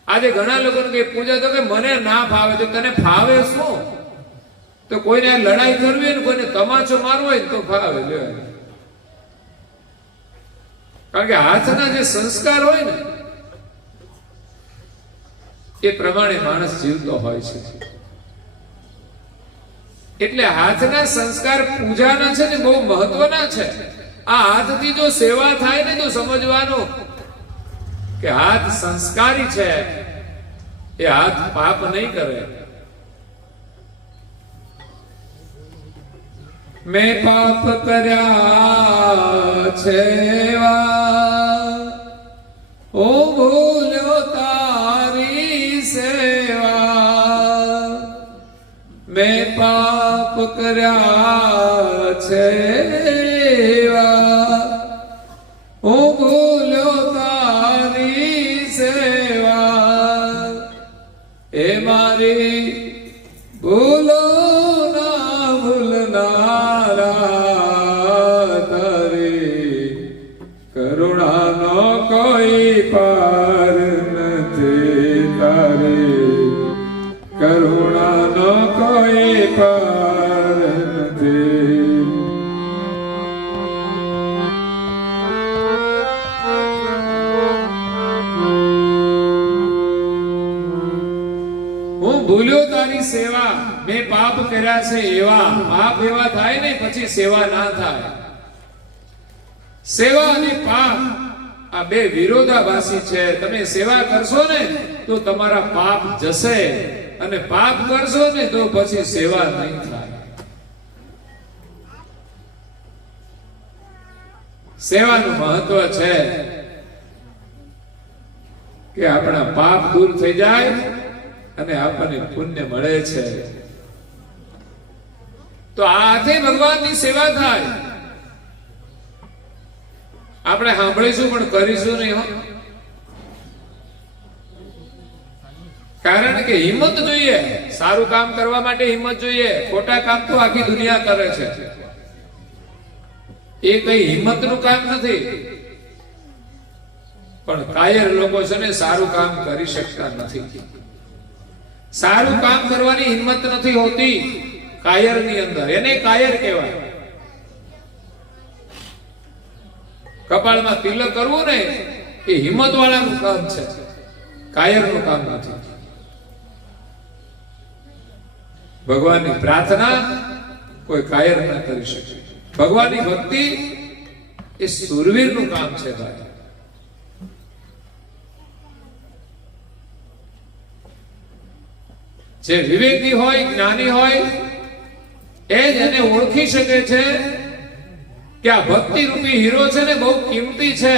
આજે ઘણા લોકોને કે પૂજા તો કે મને ના ફાવે. તો તને ફાવે શું? તો કોઈને લડાઈ કરવી હોય ને કોઈને તમાચો મારવો હોય તો ફાવે. કારણ કે હાથના જે સંસ્કાર હોય ને એ પ્રમાણે માણસ જીવતો હોય છે. એટલે હાથના સંસ્કાર પૂજાના છે ને બહુ મહત્વના છે. આ હાથથી જો સેવા થાય ને તો સમજવાનું કે હાથ સંસ્કારી છે, એ હાથ પાપ નહીં કરે. મેં પાપ કર્યા છે ઓ ભૂલ્યો તારી સેવા. મેં પાપ કર્યા છે ઓ ભૂલ્યો તારી સેવા. એ મારી ભૂલો ના ભૂલનારા, તારી કરુણાનો કોઈ પાર નથી. કોઈ પર નથી. હું ભૂલ્યો તારી સેવા, મેં પાપ કર્યા છે એવા. પાપ એવા થાય ને પછી સેવા ના થાય. સેવા અને પાપ આ બે વિરોધાભાસી છે. તમે સેવા કરશો ને તો તમારા પાપ જશે, અને પાપ કરશો ને તો પછી સેવા નહીં થાય. સેવાનું મહત્વ છે કે આપણા પાપ દૂર થઈ જાય અને આપણને પુણ્ય મળે છે. તો આ હાથે ભગવાનની સેવા થાય. આપણે સાંભળીશું પણ કરીશું નહીં. કારણ કે હિંમત જોઈએ. સારું કામ કરવા માટે હિંમત જોઈએ. ખોટા કામ તો આખી દુનિયા કરે છે. એ કઈ હિંમતનું કામ નથી. પણ કાયર લોકો છે ને સારું કામ કરી શકતા નથી. સારું કામ કરવાની હિંમત નથી હોતી કાયરની અંદર. એને કાયર કહેવાય. કપાળમાં તિલક કરવું ને એ હિંમત વાળાનું કામ છે, કાયરનું કામ નથી. ભગવાનની પ્રાર્થના કોઈ કાયર ના કરી શકે. ભગવાનની ભક્તિ એ સુરવીરનું કામ છે ભાઈ. જે વિવેકી હોય, જ્ઞાની હોય, એ જ એને ઓળખી શકે છે કે આ ભક્તિ રૂપી હીરો છે ને બહુ કિંમતી છે.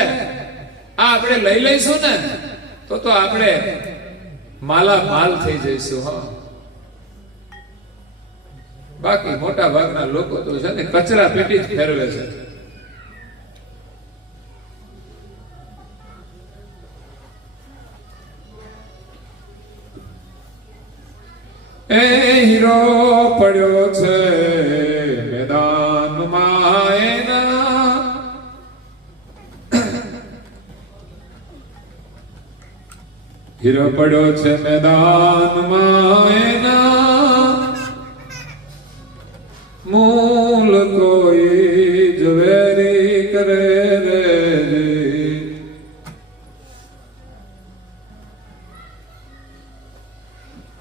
આ આપણે લઈ લઈશું ને તો આપણે માલા માલ થઈ જઈશું. હા, બાકી મોટા ભાગના લોકો તો છે ને કચરા પેટી જ ફેરવે છે. એ હીરો પડ્યો છે મેદાનમાં એના, હીરો પડ્યો છે મેદાનમાં એના, મૂલ કોઈ ઝવેરી કરે રે.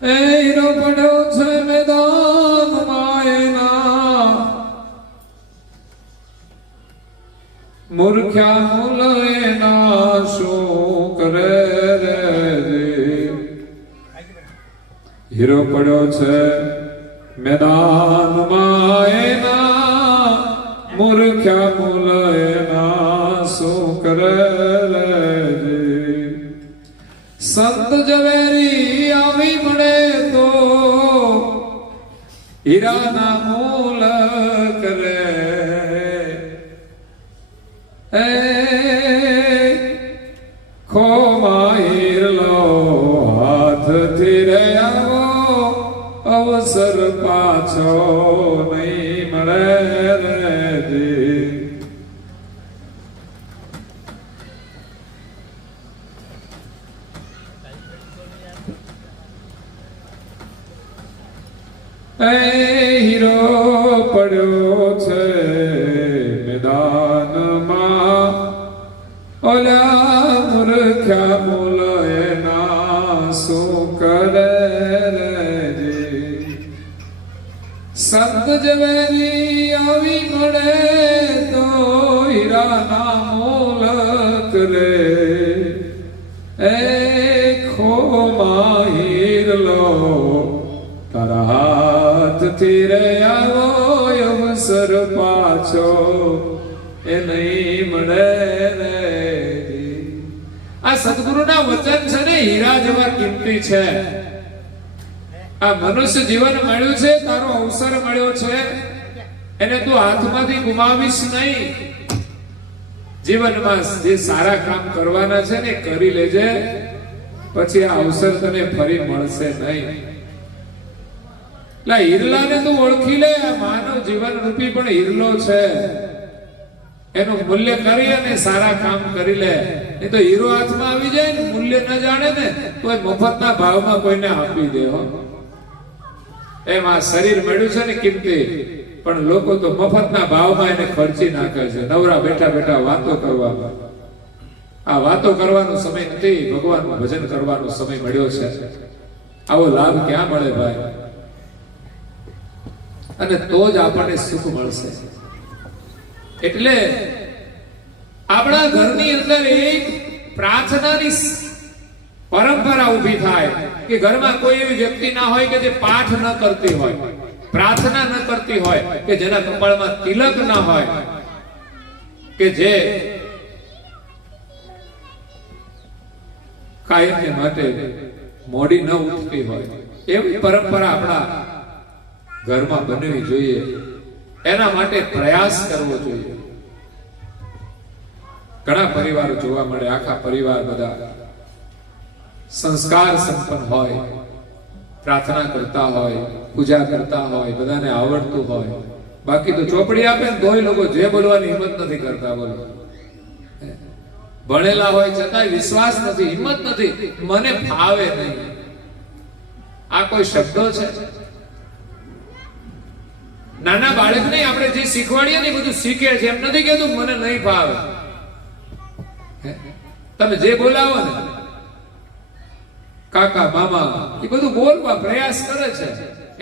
એ હીરો પડ્યો છે મેદાનમાં એના, મૂર્ખ્યા મૂલ એના શું કરે રે. હીરો પડ્યો છે મેદાનમાં એના, મૂર્ખ્યા મૂલ એના શું કરે રે. સંત ઝવેરી આવી મળે તો હીરાના મૂલ કરે. એ ખોમાં હીરલો હાથથી રે આવો, અવસર પાછો નહીં મળે રે. એ હીરો પડ્યો છે મેદાનમાં, ઓલા મૂર્ખ્યા મૂલ એના શું કરે રે. સંત ઝવેરી આવી મળે તો હીરાના મૂલ કરે. એ ખોમાં હીરલો તારા હાથથી રે આવો, અવસર પાછો એ નહીં મળે રે. આ સદગુરુના વચન છે ને હીરા જેવા કિંમતી છે. આ મનુષ્ય જીવન મળ્યું છે, તારો અવસર મળ્યો છે, એને તું હાથમાંથી ગુમાવીશ નહીં. જીવનમાં જે સારા કામ કરવાના છે ને કરી લેજે, પછી આ અવસર તને ફરી મળશે નહીં. એટલે હિરલાને તું ઓળખી લે. આ માનવ જીવન રૂપી પણ હિરલો છે. એનું મૂલ્ય કરી અને સારા કામ કરી લે. નહીં તો હીરો હાથમાં આવી જાય ને મૂલ્ય ન જાણે ને તો મફતના ભાવમાં કોઈને આપી દે. એમ આ શરીર મળ્યું છે ને કિંમતી, પણ લોકો તો મફતના ભાવમાં એને ખર્ચી નાખે છે, નવરા બેઠા બેઠા વાતો કરવામાં. આ વાતો કરવાનો સમય નથી, ભગવાનનું ભજન કરવાનો સમય મળ્યો છે. આવો લાભ ક્યાં મળે ભાઈ? અને તો જ આપણને સુખ મળશે. એટલે આપણા ઘરની અંદર એક પ્રાર્થનાની પરંપરા ઊભી થાય કે ઘરમાં કોઈ એવી વ્યક્તિ ના હોય કે જે પાઠ ન કરતી હોય, પ્રાર્થના ન કરતી હોય, કે જેના કપાળમાં તિલક ના હોય, કે જે કાયમને માટે મોડી ન ઉઠતી હોય. એવી પરંપરા આપણા ઘરમાં બનવી જોઈએ. એના માટે પ્રયાસ કરવો જોઈએ. ઘણા પરિવારો જોવા મળે, આખા પરિવાર બધા સંસ્કાર સંપન્ન હોય, પ્રાર્થના કરતા હોય, પૂજા કરતા હોય, બધાને આવડતું હોય. બાકી તો ચોપડી આપે ને તોય લોકો જે બોલવાની હિંમત નથી કરતા. બોલો, ભણેલા હોય છતાંય વિશ્વાસ નથી, હિંમત નથી, મને ફાવે નહીં. આ કોઈ શબ્દો છે? નાના બાળકને આપણે જે શીખવાડીએ ને બધું શીખે છે. એમ નથી કહેતું મને નહીં ફાવે. તમે જે બોલાવો ને કાકા મામા એ બધું બોલવા પ્રયાસ કરે છે.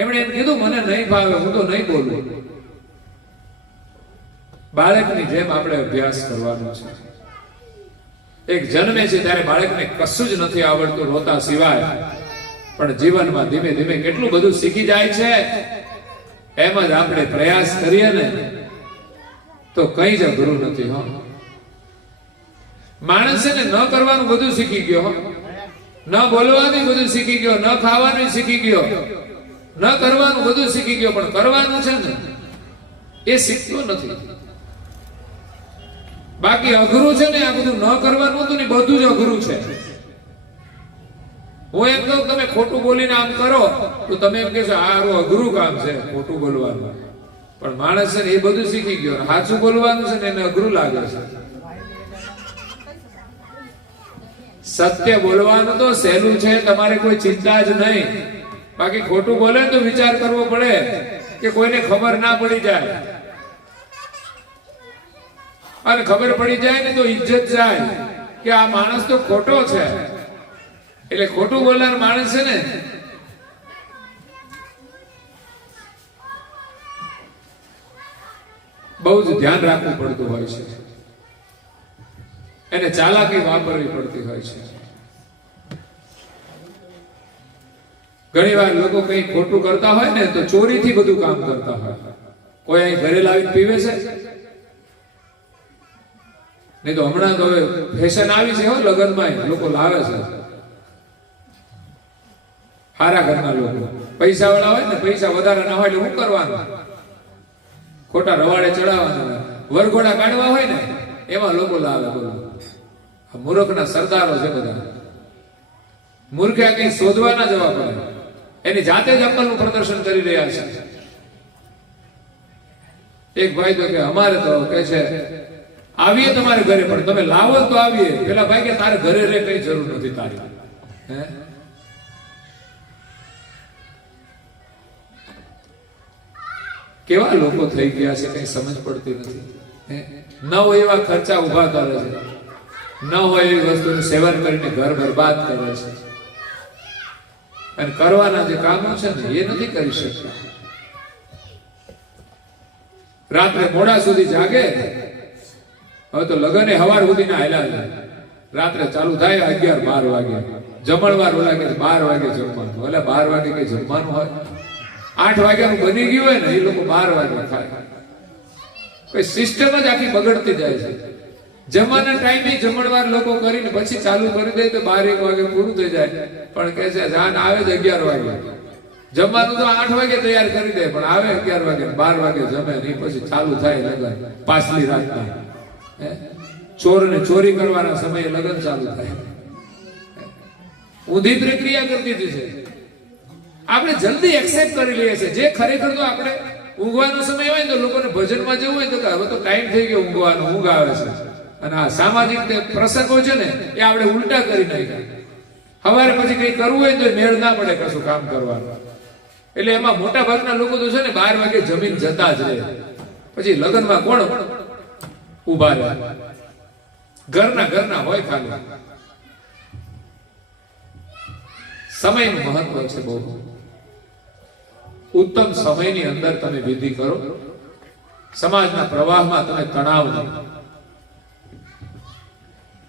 એમણે એમ કીધું મને નહીં ફાવે, હું તો નહીં બોલું. બાળકની જેમ આપણે અભ્યાસ કરવાનો છે. એક જન્મે છે ત્યારે બાળકને કશું જ નથી આવડતું રોતા સિવાય, પણ જીવનમાં ધીમે ધીમે કેટલું બધું શીખી જાય છે. એમ જ આપણે પ્રયાસ કરીએ ને તો કઈ જ અઘરું નથી. હો, માણસ છે ને ન કરવાનું બધું શીખી ગયો, ન બોલવાનું બધું શીખી ગયો, ન ખાવાનું શીખી ગયો, ન કરવાનું બધું શીખી ગયો, પણ કરવાનું છે ને એ શીખતું નથી. બાકી અઘરું છે ને આ બધું ન કરવાનું હતું ને બધું જ અઘરું છે. હું એમ કહું તમે ખોટું બોલીને આમ કરો તો તમે એમ કહેશો આ અઘરું કામ છે ખોટું બોલવાનું. પણ માણસ છે ને એ બધું શીખી ગયો, સાચું બોલવાનું છે ને એને અઘરું લાગે છે. સત્ય બોલવાનું તો સહેલું છે, તમારે કોઈ ચિંતા જ નહીં. બાકી ખોટું બોલે તો વિચાર કરવો પડે કે કોઈને ખબર ના પડી જાય, અને ખબર પડી જાય ને તો ઇજ્જત જાય કે આ માણસ તો ખોટો છે. એટલે ખોટું બોલનાર માણસ છે ને બહુ જ ધ્યાન રાખવું પડતું હોય છે. એને ચાલાકી વાપરવી પડતી હોય છે. ઘણી વાર લોકો કઈ ખોટું કરતા હોય ને તો ચોરીથી બધું કામ કરતા હોય. કોઈ અહીં ઘરે લાવીને પીવે છે, નહીં તો હમણાં તો ફેશન આવી છે. લગ્નમાં લોકો લાવે છે, સારા ઘરના લોકો, પૈસા વાળા હોય ને, પૈસા વધારે ના હોય એટલે શું કરવાનું? ખોટા રવાડે ચડાવવાના, વરઘોડા કાઢવા હોય ને એમાં લોકો લાવે. બોલો, મૂર્ખના સરદારો છે બધા. મૂર્ખે કઈ શોધવા ના જવા પડે, એની જાતે જ અક્કલનું પ્રદર્શન કરી રહ્યા છે. એક ભાઈ તો કે અમારે તો કે છે આવીએ તમારે ઘરે, પણ તમે લાવો તો આવીએ. પેલા ભાઈ કે તારે ઘરે રે કઈ જરૂર નથી તારી. કેવા લોકો થઈ ગયા છે કઈ સમજ પડતી નથી. ન હોય એવા ખર્ચા ઉભા કરે છે, ન હોય એવી વસ્તુનું સેવન કરીને ઘર બરબાદ કરે છે, અને કરવાના જે કામો છે ને એ નથી કરી શકતા. રાત્રે મોડા સુધી જાગે. હવે તો લગન હવાર સુધી ના હાલ્યા છે. રાત્રે ચાલુ થાય 11-12 વાગે જમણવાર. ઓલા કે 12 વાગે જમવાનું, ઓલા 12 વાગે કઈ જમવાનું હોય? 8 વાગ્યાનું બની ગયું હોય ને એ લોકો 12 વાગે ખાય. કોઈ સિસ્ટમ જ આખી બગડતી જાય છે. જમવાના ટાઈમે જમણવાર લોકો કરીને પછી ચાલુ કરી દે તો 12-1 વાગે પૂરું થઈ જાય. પણ કે છે જાન આવે જ 11 વાગે. જમવાનું તો 8 વાગે તૈયાર કરી દે, પણ આવે 11 વાગે, 12 વાગે જમે નહીં. પછી ચાલુ થાય લગન પાછલી રાતના. ચોરને ચોરી કરવાના સમયે લગન ચાલુ થાય. ઊંધી પ્રક્રિયા કરતી હતી છે. આપણે જલ્દી એક્સેપ્ટ કરી લઈએ છીએ. જે ખરેખર તો આપણે ઊંઘવાનો સમય હોય તો લોકોને ભજનમાં જવું હોય તો હવે તો ટાઈમ થઈ ગયો ઊંઘવાનો, ઊંઘ આવે છે. અને આ સામાજિક પ્રસંગો છે ને એ આપણે ઉલટા કરી નાખ્યા. સવારે પછી કઈ કરવું હોય તો મેળ ના પડે કશું કામ કરવાનું. એટલે એમાં મોટા ભાગના લોકો તો છે ને 12 વાગે જમીન જતા જ રહે. પછી લગ્નમાં કોણ ઉભા રહે? ઘરના હોય ખાલી. સમયનું મહત્વ છે બહુ. ઉત્તમ સમયની અંદર તમે વિધિ કરો. સમાજના પ્રવાહમાં તમે તણાવ નહીં.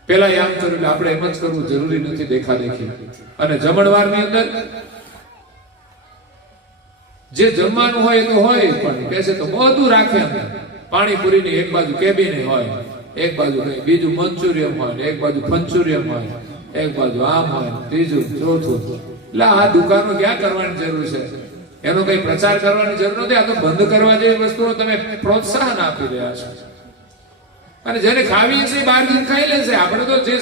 પેલા આમ કર્યું એટલે આપણે એમ જ કરવું જરૂરી નથી દેખાદેખી. અને જમણવારની અંદર જે જમવાનું હોય એ તો હોય, પણ કે છે તો બધું રાખે. અંદર પાણીપુરીની એક બાજુ કેબિન હોય, એક બાજુ બીજું મંચુરિયમ હોય, એક બાજુ ફંચુરિયમ હોય, એક બાજુ આમ હોય, ત્રીજું ચોથું. એટલે આ દુકાનો ક્યાં કરવાની જરૂર છે? એનો કઈ પ્રચાર કરવાની જરૂર નથી. આ તો બંધ કરવા જેવી વસ્તુઓ તમે પ્રોત્સાહન આપી રહ્યા છો. અને જેને ખાવી છે બહાર જઈને ખાઈ લેશે. આપણે તો જે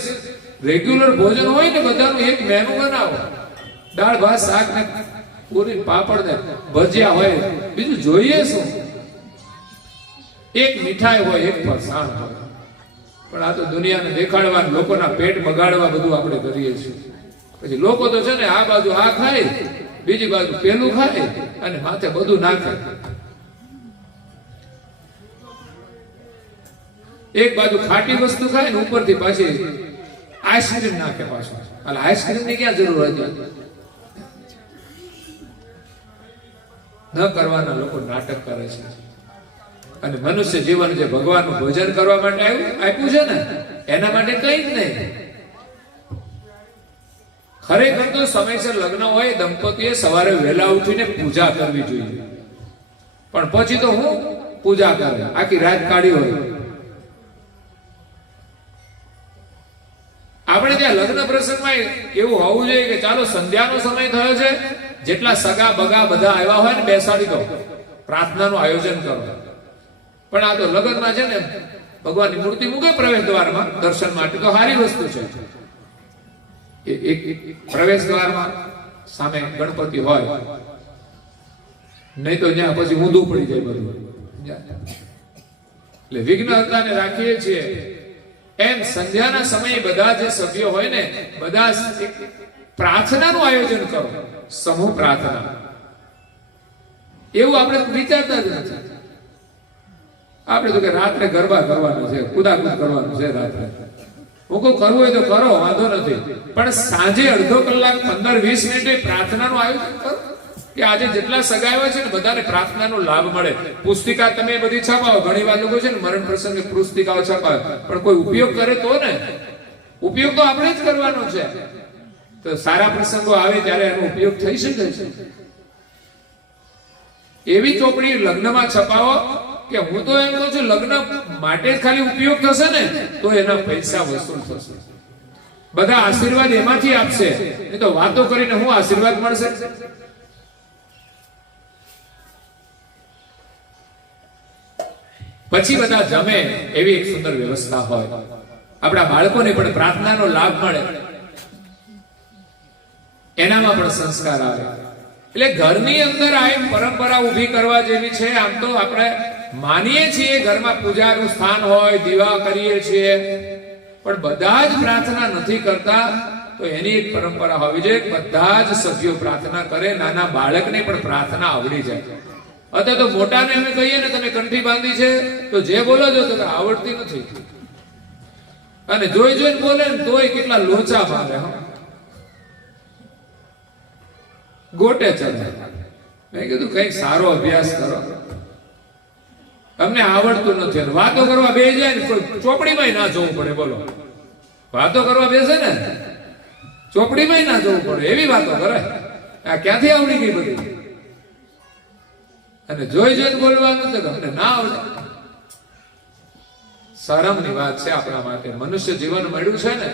રેગ્યુલર ભોજન હોય ને બધાનું એક મેનુ બનાવો. દાળ ભાત શાક ને પૂરી પાપડ ને ભજીયા હોય, બીજું જોઈએ શું? એક મીઠાઈ હોય, એક ફરસાણ હોય. પણ આ તો દુનિયાને દેખાડવા, લોકોના પેટ બગાડવા બધું આપણે કરીએ છીએ. પછી લોકો તો છે ને આ બાજુ આ ખાય, બીજી બાજુ પેલું ખાય, અને માથે બધું નાખે. એક બાજુ ખાટી વસ્તુ ખાય ને ઉપરથી પાછી આઈસ્ક્રીમ નાખે પાછું. એટલે આઈસ્ક્રીમ ની ક્યાં જરૂર હતી? ન કરવાના લોકો નાટક કરે છે. અને મનુષ્ય જીવન જે ભગવાનનું ભજન કરવા માટે આપ્યું છે ને, એના માટે કઈ જ નહીં. ખરેખર તો સમયસર લગ્ન હોય, દંપતીએ સવારે વહેલા ઉઠીને પૂજા કરવી જોઈએ. પણ પછી તો હું પૂજા કરે, આખી રાત કાઢી હોય. આપણે ત્યાં લગ્ન પ્રસંગમાં એવું હોવું જોઈએ કે ચાલો સંધ્યાનો સમય થયો છે, જેટલા સગા બગા બધા આવ્યા હોય ને બેસાડી દો, પ્રાર્થનાનું આયોજન કરો. પણ આ તો લગ્નમાં છે ને ભગવાનની મૂર્તિ મૂકે પ્રવેશ દ્વારમાં દર્શન માટે, તો સારી વસ્તુ છે. એક પ્રવેશ દ્વારમાં સામે ગણપતિ હોય, નહીં તો ત્યાં પછી ઊંધું પડી જાય બધું. એટલે વિઘ્નહર્તાને રાખીએ છીએ. એમ સંધ્યાના સમયે બધા જે સભ્યો હોય ને, બધા પ્રાર્થનાનું આયોજન કરો, સમૂહ પ્રાર્થના. એવું આપણે વિચારતા જ નથી. આપણે તો કે રાત્રે ગરબા કરવાનું છે, કુદાકુદ કરવાનું છે રાત્રે. હું કહું કરવું હોય તો કરો, વાંધો નથી. પણ સાંજે અડધો કલાક 15-20 મિનિટ પ્રાર્થનાનું આયોજન કરો, કે આજે જેટલા સગાવ્યા છે ને બધાને પ્રાર્થનાનો લાભ મળે. પુસ્તિકા તમે બધી છપાવો. ઘણી વાર લોકો છે ને મરણ પ્રસંગે પુસ્તિકાઓ છપાવે, પણ કોઈ ઉપયોગ કરે તો ને. ઉપયોગ તો આપણે જ કરવાનો છે. તો સારા પ્રસંગો આવે ત્યારે એનો ઉપયોગ થઈ શકે છે. એવી ચોપડી લગ્નમાં છપાવો કે હું તો એમ કહું છું લગ્ન માટે જ ખાલી ઉપયોગ થશે ને તો એના પૈસા વસૂલ થશે. બધા આશીર્વાદ એમાંથી આપશે, નહીં તો વાતો કરીને હું આશીર્વાદ મળશે? પછી બધા જમે એવી એક સુંદર વ્યવસ્થા હોય. આપણા બાળકોને પણ પ્રાર્થનાનો લાભ મળે, એનામાં પણ સંસ્કાર આવે. એટલે ઘરની અંદર આ પરંપરા ઊભી કરવા જેવી છે. આમ તો આપણે માનીએ છીએ ઘરમાં પૂજાનું સ્થાન હોય, દીવા કરીએ છીએ, પણ બધા જ પ્રાર્થના નથી કરતા. તો એની એક પરંપરા હોવી જોઈએ, બધા જ સભ્યો પ્રાર્થના કરે. નાના બાળકને પણ પ્રાર્થના આવડી જાય. અત્યારે તો મોટાને અમે કહીએ ને તમે કંઠી બાંધી છે તો જે બોલો છો તો આવડતી નથી, અને જોઈ જોઈને બોલે ને તોય કેટલા લોચા મારે, ગોટે ચડે. મેં કીધું કઈક સારો અભ્યાસ કરો, અમને આવડતું નથી. વાતો કરવા બે જાય ને કોઈ ચોપડીમાં ના જોવું પડે. બોલો, વાતો કરવા બેસે ને ચોપડીમાં ના જોવું પડે, એવી વાતો કરે. આ ક્યાંથી આવડી ગઈ બધી? અને જોઈ જોઈને બોલવાનું તો અમને ના આવડે. શરમની વાત છે આપણા માટે. મનુષ્ય જીવન મળ્યું છે ને,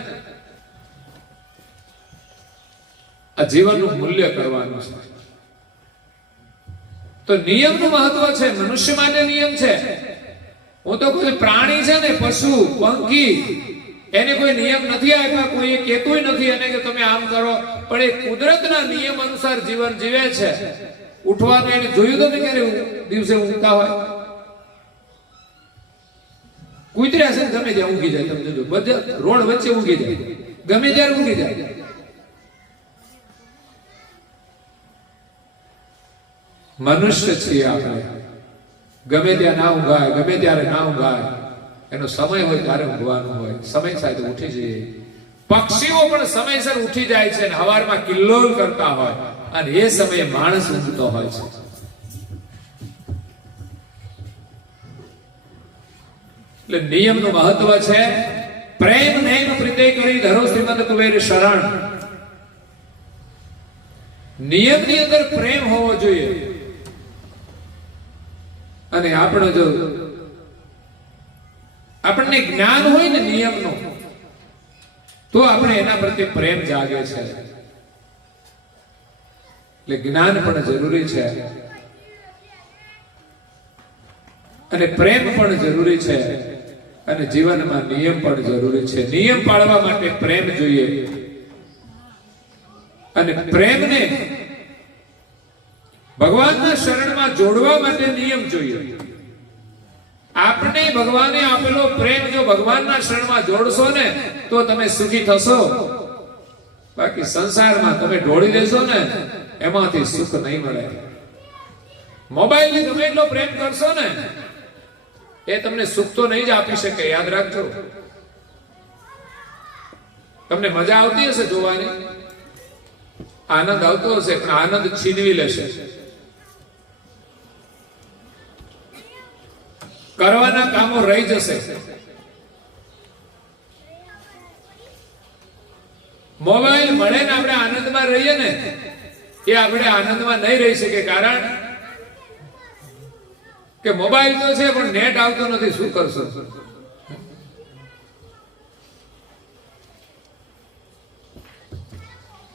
આ જીવનનું મૂલ્ય કરવાનું છે. તો નિયમનું મહત્વ છે. મનુષ્ય માટે નિયમ છે. હું તો કોઈ પ્રાણી છે ને, પશુ પંખી, એને કોઈ નિયમ નથી આપ્યા, કોઈ કહેતું નથી એને કે તમે આમ કરો. પણ એ કુદરતના નિયમ અનુસાર જીવન જીવે છે. ઉઠવાનું એને જોયું તો ક્યારે દિવસે ઊંઘતા હોય? કૂતર્યા છે ગમે ત્યાં ઊંઘી જાય. તમે જોજો, બધા રોડ વચ્ચે ઊંઘી જાય, ગમે ત્યારે ઊંઘી જાય. મનુષ્ય છીએ આપણે. ગમે ત્યાં ના ઊંઘાય, ગમે ત્યારે ના ઊંઘાય. એનો સમય હોય ત્યારે ઊંઘવાનું હોય. સમય સાથે ઉઠી જઈએ. પક્ષીઓ પણ સમયસર ઉઠી જાય છે અને હવારમાં કિલ્લોલ કરતા હોય, અને એ સમયે માણસ ઊંઘતો હોય છે. એટલે નિયમનું મહત્વ છે. પ્રેમ નેમ પ્રીતે કરી ધરો શ્રીમદ કુબેર શરણ. નિયમની અંદર પ્રેમ હોવો જોઈએ. અને આપણને જ્ઞાન હોય ને નિયમનું, તો આપણે એના પ્રત્યે પ્રેમ જાગે છે. એટલે જ્ઞાન પણ જરૂરી છે અને પ્રેમ પણ જરૂરી છે, અને જીવનમાં નિયમ પણ જરૂરી છે. નિયમ પાળવા માટે પ્રેમ જોઈએ, અને પ્રેમને ભગવાનના શરણમાં જોડવા માટે નિયમ જોઈએ. આપણે ભગવાને આપેલો પ્રેમ જો ભગવાનના શરણમાં જોડશો ને તો તમે સુખી થશો. બાકી સંસારમાં તમે ઢોળી દેશો ને, એમાંથી સુખ નહીં મળે. મોબાઈલને ગમે એટલો પ્રેમ કરશો ને, એ તમને સુખ તો નહીં જ આપી શકે. યાદ રાખજો. તમને મજા આવતી હશે જોવાની, આનંદ આવતો હશે, પણ આનંદ છીનવી લેશે. કરવાના કામો રહી જશે. મોબાઈલ મળે ને આપણે આનંદમાં રહીએ ને, એ આપણે આનંદમાં નહીં રહી શકીએ. કારણ કે મોબાઈલ તો છે પણ નેટ આવતો નથી. શું કરશો?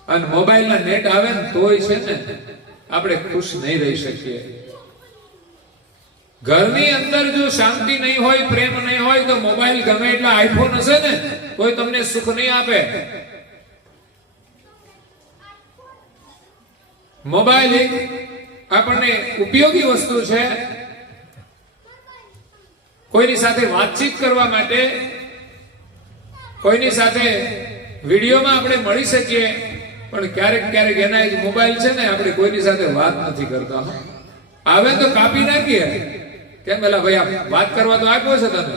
અને મોબાઈલના નેટ આવે ને તોય છે ને આપણે ખુશ નહીં રહી શકીએ. ઘરની અંદર જો શાંતિ નહીં હોય, પ્રેમ નહીં હોય, તો મોબાઈલ ગમે એટલા આઈફોન હશે ને કોઈ તમને સુખ નહીં આપે. મોબાઈલ એક આપણને ઉપયોગી વસ્તુ છે. કોઈની સાથે વાતચીત કરવા માટે, કોઈની સાથે વિડીયોમાં આપણે મળી શકીએ, પણ ક્યારેક ક્યારેક એના એક મોબાઈલ છે ને, આપણે કોઈની સાથે વાત નથી કરતા. આવે તો કાપી નાખીએ. કેમ પેલા ભાઈ વાત કરવા તો આપ્યો છે તને,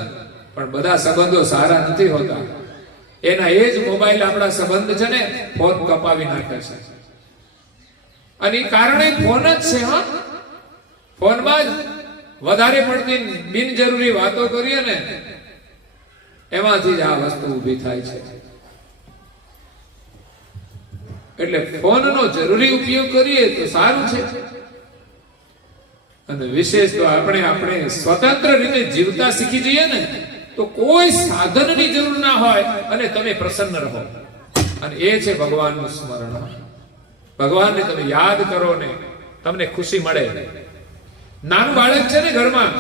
પણ બધા સંબંધો સારા નથી હોતા. એના એ જ મોબાઈલ આપણા સંબંધ છે ને ફોન કપાવી નાખે છે. અને એ કારણે ફોન જ છે. હા, ફોનમાં જ વધારે પડતી બિનજરૂરી વાતો કરીએ ને, એમાંથી જ આ વસ્તુ ઊભી થાય છે. એટલે ફોનનો જરૂરી ઉપયોગ કરીએ તો સારું છે. અને વિશેષ તો આપણે સ્વતંત્ર રીતે જીવતા શીખી જઈએ ને, તો કોઈ સાધનની જરૂર ના હોય અને તમે પ્રસન્ન રહો. અને એ છે ભગવાનનું સ્મરણ. ભગવાનને તમે યાદ કરો ને તમને ખુશી મળે. નાનું બાળક છે ને ઘરમાં,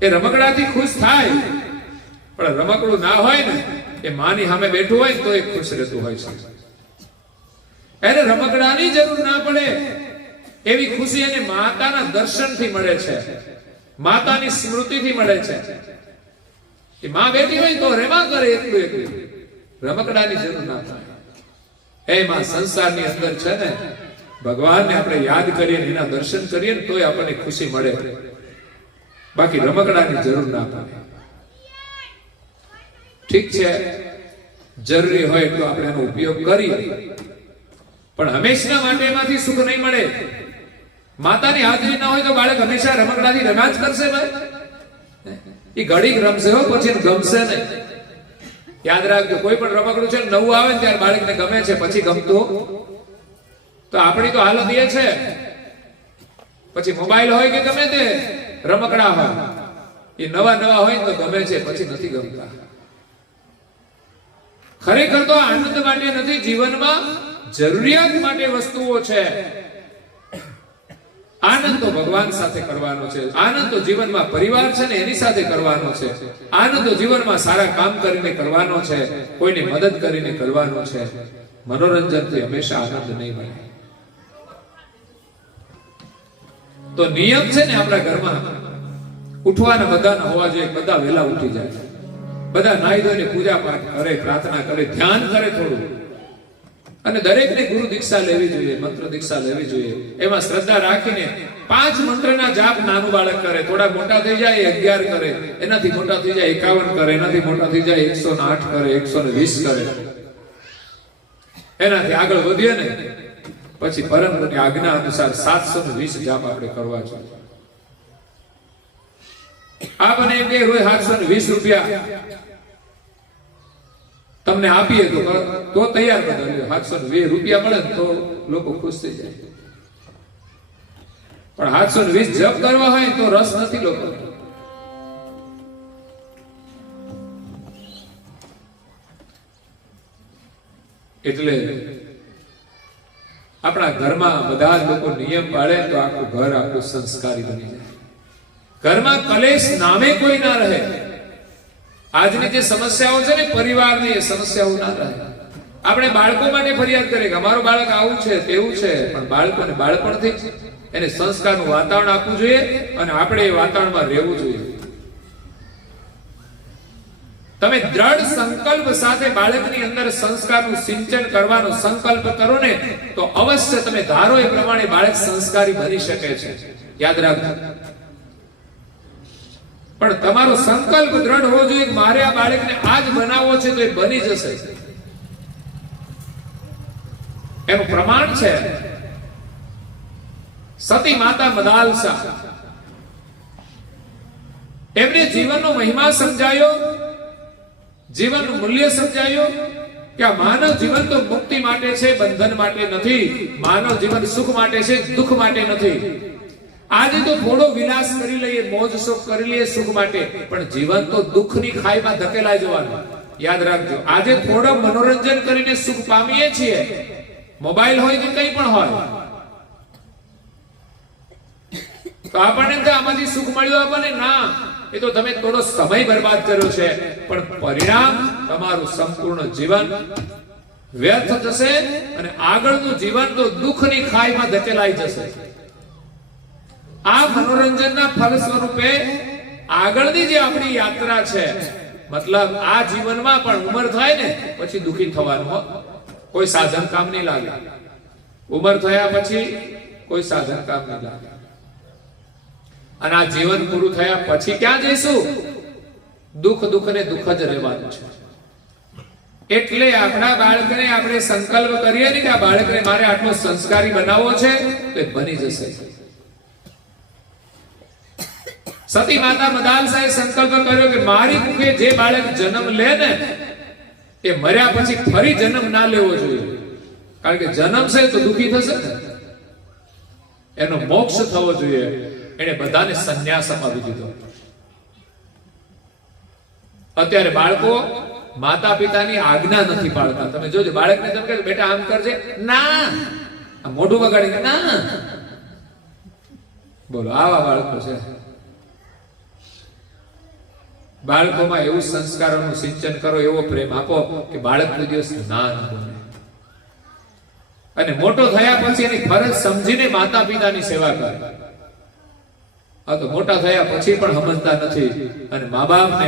એ રમકડાથી ખુશ થાય, પણ રમકડું ના હોય ને, એ માની સામે બેઠું હોય તો એ ખુશ રહેતું હોય છે. એને રમકડાની જરૂર ના પડે એવી ખુશી એને માતાના દર્શનથી મળે છે, માતાની સ્મૃતિથી મળે છે. એ માં બેઠી હોય તો રેમા કરે એકલું એકલું, રમકડાની જરૂર ના થાય. એમાં સંસારની અંદર છે ને, ભગવાનને આપણે યાદ કરીએ, એના દર્શન કરીએ ને તોય આપણને ખુશી મળે. બાકી રમકડાની જરૂર ના પડે. ઠીક છે, જરૂરી હોય તો આપણે એનો ઉપયોગ કરીએ, પણ હંમેશા માટે એમાંથી સુખ નહીં મળે. માતાની હાજરી ના હોય તો બાળક હંમેશા રમકડાથી રમ્યા જ કરશે. ભાઈ એ ઘડીક રમશે હો, પછી ગમશે નહીં. યાદ રાખજો, કોઈ પણ રમકડું છે નવું આવે ને ત્યારે બાળકને ગમે છે, પછી ગમતું. તો આપણી તો હાલત એ છે. પછી મોબાઈલ હોય કે ગમે તે રમકડા હોય, એ નવા નવા હોય તો ગમે છે, પછી નથી ગમતા. ખરેખર તો આનંદ માટે નથી, જીવનમાં જરૂરિયાત માટે વસ્તુઓ છે. આનંદ તો ભગવાન સાથે કરવાનો છે. આનંદ તો જીવનમાં પરિવાર છે ને એની સાથે કરવાનો છે. આનંદ તો જીવનમાં સારા કામ કરીને કરવાનો છે, કોઈને મદદ કરીને કરવાનો છે. મનોરંજનથી હંમેશા આનંદ નહીં મળે. તો નિયમ છે ને આપણા ઘરમાં ઉઠવાના બધાના હોવા જોઈએ. બધા વહેલા ઉઠી જાય, બધા નાઈ ધોઈને પૂજા પાઠ કરે, પ્રાર્થના કરે, ધ્યાન કરે થોડું. અને દરેકને ગુરુ દીક્ષા લેવી જોઈએ, મંત્ર દીક્ષા લેવી જોઈએ. એમાં શ્રદ્ધા રાખીને 5 મંત્રના જાપ નાનું બાળક કરે, થોડા મોટા થઈ જાય 11 કરે, એનાથી મોટા થઈ જાય 51 કરે, એનાથી મોટા થઈ જાય 108 કરે, 120 કરે. એનાથી આગળ વધીએ ને પછી પરમ ગુરુની આજ્ઞા અનુસાર 720 જાપ આપણે કરવા જોઈએ. આપણે એમ કે રોજ 720 રૂપિયા તમને આપીએ તો તૈયાર બધા 720 રૂપિયા મળે તો લોકો ખુશ થઈ જાય. પણ 720 જપ કરવા હોય તો રસ નથી લોકો. એટલે આપણા ઘરમાં બધા લોકો નિયમ પાળે તો આખું ઘર આખું સંસ્કારી બની જાય. ઘરમાં કલેશ નામે કોઈ ના રહે. આજની જે સમસ્યાઓ છે ને પરિવારની, એ સમસ્યાઓ ના રહે. આપણે બાળકો માટે ફરિયાદ કરીએ કે અમારું બાળક આવું છે તેવું છે, પણ બાળકોને બાળપણથી એને સંસ્કારનું વાતાવરણ આપવું જોઈએ અને આપણે એ વાતાવરણમાં રહેવું જોઈએ. તમે દ્રઢ સંકલ્પ સાથે બાળકની અંદર સંસ્કારનું સિંચન કરવાનો સંકલ્પ કરો ને તો અવશ્ય તમે ધારો એ પ્રમાણે બાળક સંસ્કારી બની શકે છે. યાદ રાખજો. પણ તમારો સંકલ્પ દ્રઢ હોવો જોઈએ કે મારે આ બાળકને આજ બનાવવો છે તો એ બની જશે. એનું પ્રમાણ છે સતી માતા મદાલસા. એમને જીવનનો મહિમા સમજાયો, જીવનનું મૂલ્ય સમજાયું કે આ માનવ જીવન તો મુક્તિ માટે છે, બંધન માટે નથી. માનવ જીવન સુખ માટે છે, દુઃખ માટે નથી. આજે તો થોડો વિલાસ કરી લઈએ, મોજ શોખ કરી લઈએ સુખ માટે, પણ જીવન તો દુઃખની ખાઈમાં ધકેલાઈ જવાનું. યાદ રાખજો. આજે થોડો મનોરંજન કરીને સુખ પામીએ છીએ, મોબાઈલ હોય કે કંઈ પણ હોય, તો આપણને તો આમાંથી સુખ મળ્યું આપણને ના. એ તો તમે થોડો સમય બરબાદ કર્યો છે, પણ પરિણામ તમારું સંપૂર્ણ જીવન વ્યર્થ જશે અને આગળનું જીવન તો દુઃખની ખાઈમાં ધકેલાઈ જશે. આ મનોરંજનના ફળ સ્વરૂપે આગળની જે આપણી યાત્રા છે, મતલબ આ જીવનમાં પણ ઉંમર થાય ને પછી દુઃખી થવાનું. કોઈ સાધન કામ નહીં લાગે. ઉંમર થયા પછી કોઈ સાધન કામ નહીં લાગે. અને આ જીવન પૂરું થયા પછી ક્યાં જઈશું? દુઃખ ને દુઃખ જ રહેવાનું છે. એટલે આપણા બાળકને આપણે સંકલ્પ કરીએ ને કે આ બાળકને મારે આટલો સંસ્કારી બનાવવો છે તો એ બની જશે. સતી માતા મદાલસાએ સંકલ્પ કર્યો કે મારી મુખે જે બાળક જન્મ લે ને એ મર્યા પછી ફરી જન્મ ના લેવો જોઈએ. કારણ કે જન્મ છે તો દુઃખી થશે, એનો મોક્ષ થવો જોઈએ. એને બધાને સંન્યાસ અપાવી દીધો. અત્યારે બાળકો માતા પિતાની આજ્ઞા નથી પાડતા. તમે જોજો, બાળકને તમે કહો બેટા આમ કરજે, ના, મોઢું બગાડી, ના. બોલો, આવા બાળકો છે. બાળકોમાં એવું સંસ્કારોનું સિંચન કરો, એવો પ્રેમ આપો કે બાળક કોઈ દિવસ ના બને. અને મોટો થયા પછી એની ફરજ સમજીને માતા પિતાની સેવા કરે. આ તો મોટા થયા પછી પણ સમજતા નથી અને મા બાપને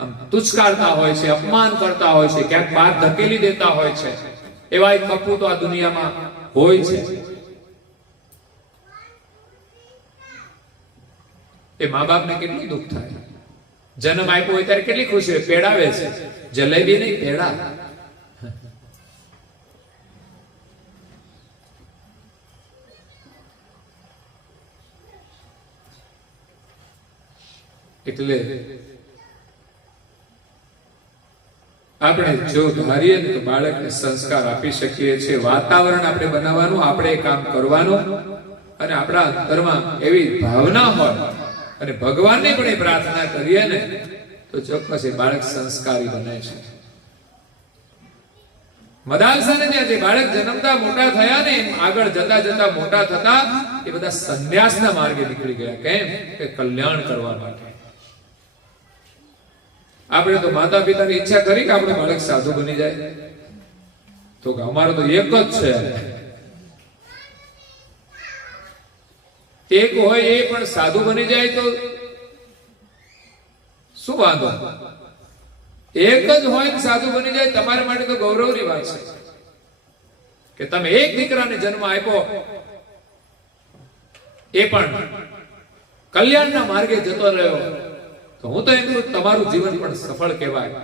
આમ તુચ્છકારતા હોય છે, અપમાન કરતા હોય છે, ક્યાંક બહાર ધકેલી દેતા હોય છે. એવા એક કપૂતો આ દુનિયામાં હોય છે. એ મા બાપને કેટલું દુઃખ થાય. જન્મ આપ્યો હોય ત્યારે કેટલી ખુશી હોય, પેડાવે છે, જલેબી નહીં પેડા. એટલે આપણે જો ધારીએ ને તો બાળકને સંસ્કાર આપી શકીએ છીએ. વાતાવરણ આપણે બનાવવાનું, આપણે કામ કરવાનું અને આપણા અંતરમાં એવી ભાવના હોય અને ભગવાનને પણ એ પ્રાર્થના કરીએ ને તો ચોક્કસ એ બાળક સંસ્કારી બને છે. મદાલસાને ત્યાં જે બાળક જન્મતા મોટા થયા ને આગળ જતા જતા મોટા થતા એ બધા સંન્યાસના માર્ગે નીકળી ગયા. કેમ? કે કલ્યાણ કરવા માટે. આપણે તો માતા પિતાની ઈચ્છા કરી કે આપણું બાળક સાધુ બની જાય, તો કે અમારો તો એક જ છે. એક હોય એ પણ સાધુ બની જાય તો શું વાંધો? એક જ હોય સાધુ બની જાય તમારા માટે તો ગૌરવની વાત છે. કે તમે એક દીકરાને જન્મ આપ્યો, એ પણ કલ્યાણના માર્ગે જતો રહ્યો, તો હું તો એમ કહું તમારું જીવન પણ સફળ કહેવાય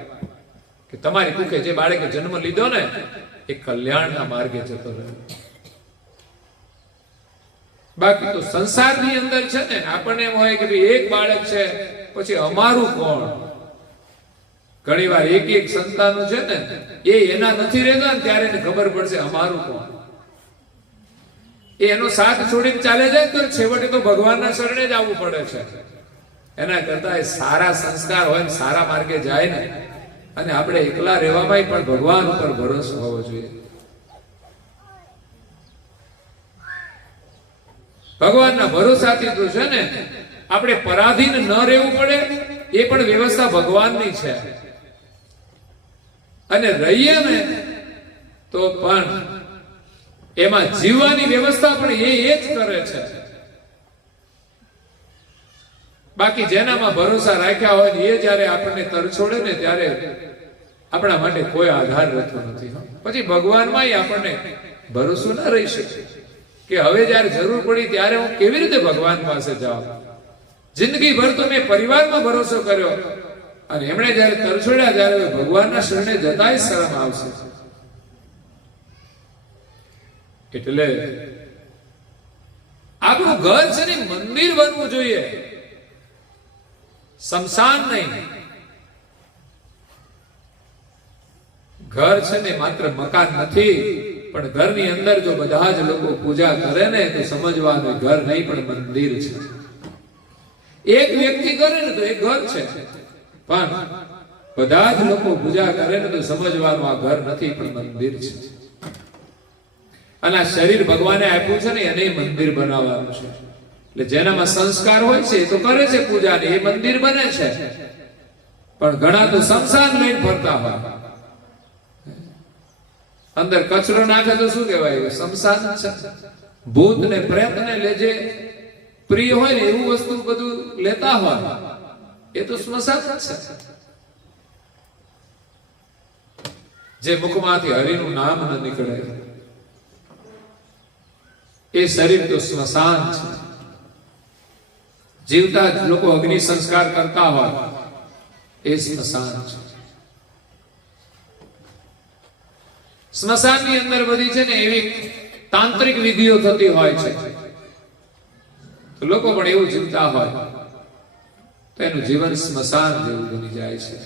કે તમારી કુખે જે બાળકે જન્મ લીધો ને એ કલ્યાણના માર્ગે જતો રહ્યો. બાકી તો સંસારની અંદર છે ને આપણને એમ હોય કે ભાઈ એક બાળક છે પછી અમારું કોણ. ઘણી વાર એક સંતાનો છે ને એ એના નથી રહેતા ને ત્યારે એને ખબર પડશે અમારું કોણ. એનો સાથ છોડીને ચાલે જાય તો છેવટે તો ભગવાનના શરણે જ આવવું પડે છે. એના કરતા એ સારા સંસ્કાર હોય ને સારા માર્ગે જાય ને, અને આપણે એકલા રહેવામાં પણ ભગવાન ઉપર ભરોસો હોવો જોઈએ. ભગવાનના ભરોસાથી તો છે ને આપણે પરાધીન ન રહેવું પડે, એ પણ વ્યવસ્થા ભગવાનની છે. અને રહીએ ને તો પણ એમાં જીવવાની વ્યવસ્થા પણ એ જ કરે છે. બાકી જેનામાં ભરોસા રાખ્યા હોય એ જયારે આપણને તરછોડે ને ત્યારે આપણા માટે કોઈ આધાર રહેતો નથી. પછી ભગવાનમાં આપણને ભરોસો ન રહી શકે કે હવે જયારે જરૂર પડી ત્યારે હું કેવી રીતે ભગવાન પાસે જાઉં. જિંદગી ભર તો મેં પરિવારમાં ભરોસો કર્યો, અને એમણે જયારે તરછોડ્યા ત્યારે ભગવાનના શરણે જતાય શરમ આવશે. એટલે આપણું ઘર છે ને મંદિર બનવું જોઈએ, સ્મશાન નહીં. ઘર છે ને માત્ર મકાન નથી, પણ ઘરની અંદર જો બધા જ લોકો પૂજા કરે ને તો સમજવાનું ઘર નહીં પણ મંદિર છે. એક વ્યક્તિ કરે ને તો એ ઘર છે, પણ બધા જ લોકો પૂજા કરે ને તો સમજવાનું આ ઘર નથી પણ મંદિર છે. અને આ શરીર ભગવાને આપ્યું છે ને એને મંદિર બનાવવાનું છે. એટલે જેનામાં સંસ્કાર હોય છે એ તો કરે છે પૂજા ને, એ મંદિર બને છે. પણ ઘણા તો સંસાર લઈને ફરતા હોય, અંદર કચરો નાખે તો શું કહેવાય? સંસાર છે. ભૂત ને પ્રેત ને લેજે પ્રિય હોય ને એવું વસ્તુ બધું લેતા હોય, એ તો સ્મશાન છે. જે મુખમાંથી હરિનું નામ ન નીકળે એ શરીર તો સ્મશાન છે. જીવતા જ લોકો અગ્નિ સંસ્કાર કરતા હોય એ સ્મશાન છે. સ્મશાનની અંદર બધી છે ને એવી તાંત્રિક વિધિઓ થતી હોય છે, તો લોકો પણ એવું જીવતા હોય તો એનું જીવન સ્મશાન જેવું બની જાય છે.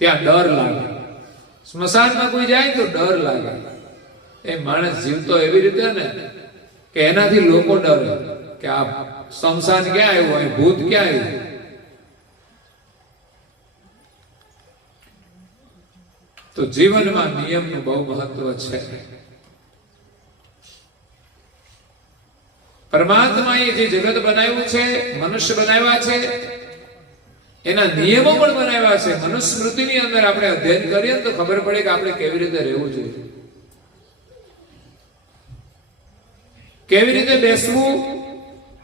ત્યાં ડર લાગે. સ્મશાનમાં કોઈ જાય તો ડર લાગે. એ માણસ જીવતો એવી રીતે ને કે એનાથી લોકો ડરે કે આ સ્મશાન ક્યાં આવ્યું, અહીં ભૂત ક્યાં આવ્યું. તો જીવનમાં નિયમનું બહુ મહત્વ છે. પરમાત્માએ જે જગત બનાવ્યું છે, મનુષ્ય બનાવ્યા છે, એના નિયમો પણ બનાવ્યા છે. મનુસ્મૃતિની અંદર આપણે અધ્યયન કરીએ તો ખબર પડે કે આપણે કેવી રીતે રહેવું જોઈએ, કેવી રીતે બેસવું,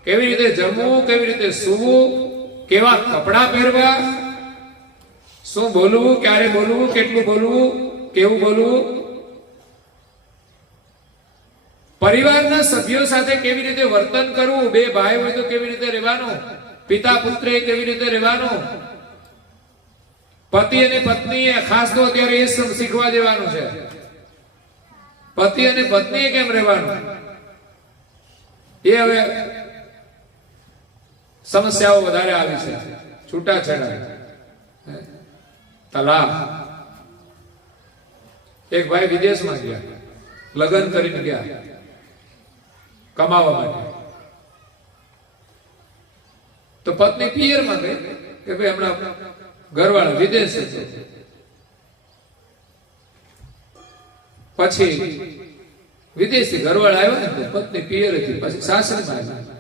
કેવી રીતે જમવું, કેવી રીતે સૂવું, કેવા કપડા પહેરવા, શું બોલવું, ક્યારે બોલવું, કેટલું બોલવું, કેવું બોલવું, પરિવારના સભ્યો સાથે કેવી રીતે વર્તન કરવું, બે ભાઈ હોય તો કેવી રીતે રહેવાનું, પિતા પુત્રે કેવી રીતે રહેવાનું, પતિ અને પત્નીએ ખાસ તો અત્યારે એ શીખવા દેવાનું છે. પતિ અને પત્નીએ કેમ રહેવાનું એ હવે સમસ્યાઓ વધારે આવી છે. છૂટાછેડા, તલાક. એક ભાઈ વિદેશમાં ગયા, લગ્ન કરીને ગયા કમાવા માટે, તો પત્ની પિયરમાં ગઈ કે ભાઈ હમણાં ઘરવાળા વિદેશ છે. પછી વિદેશથી ઘરવાળા આવ્યા ને તો પત્ની પિયર હતી, પછી સાસરીમાં આવ્યા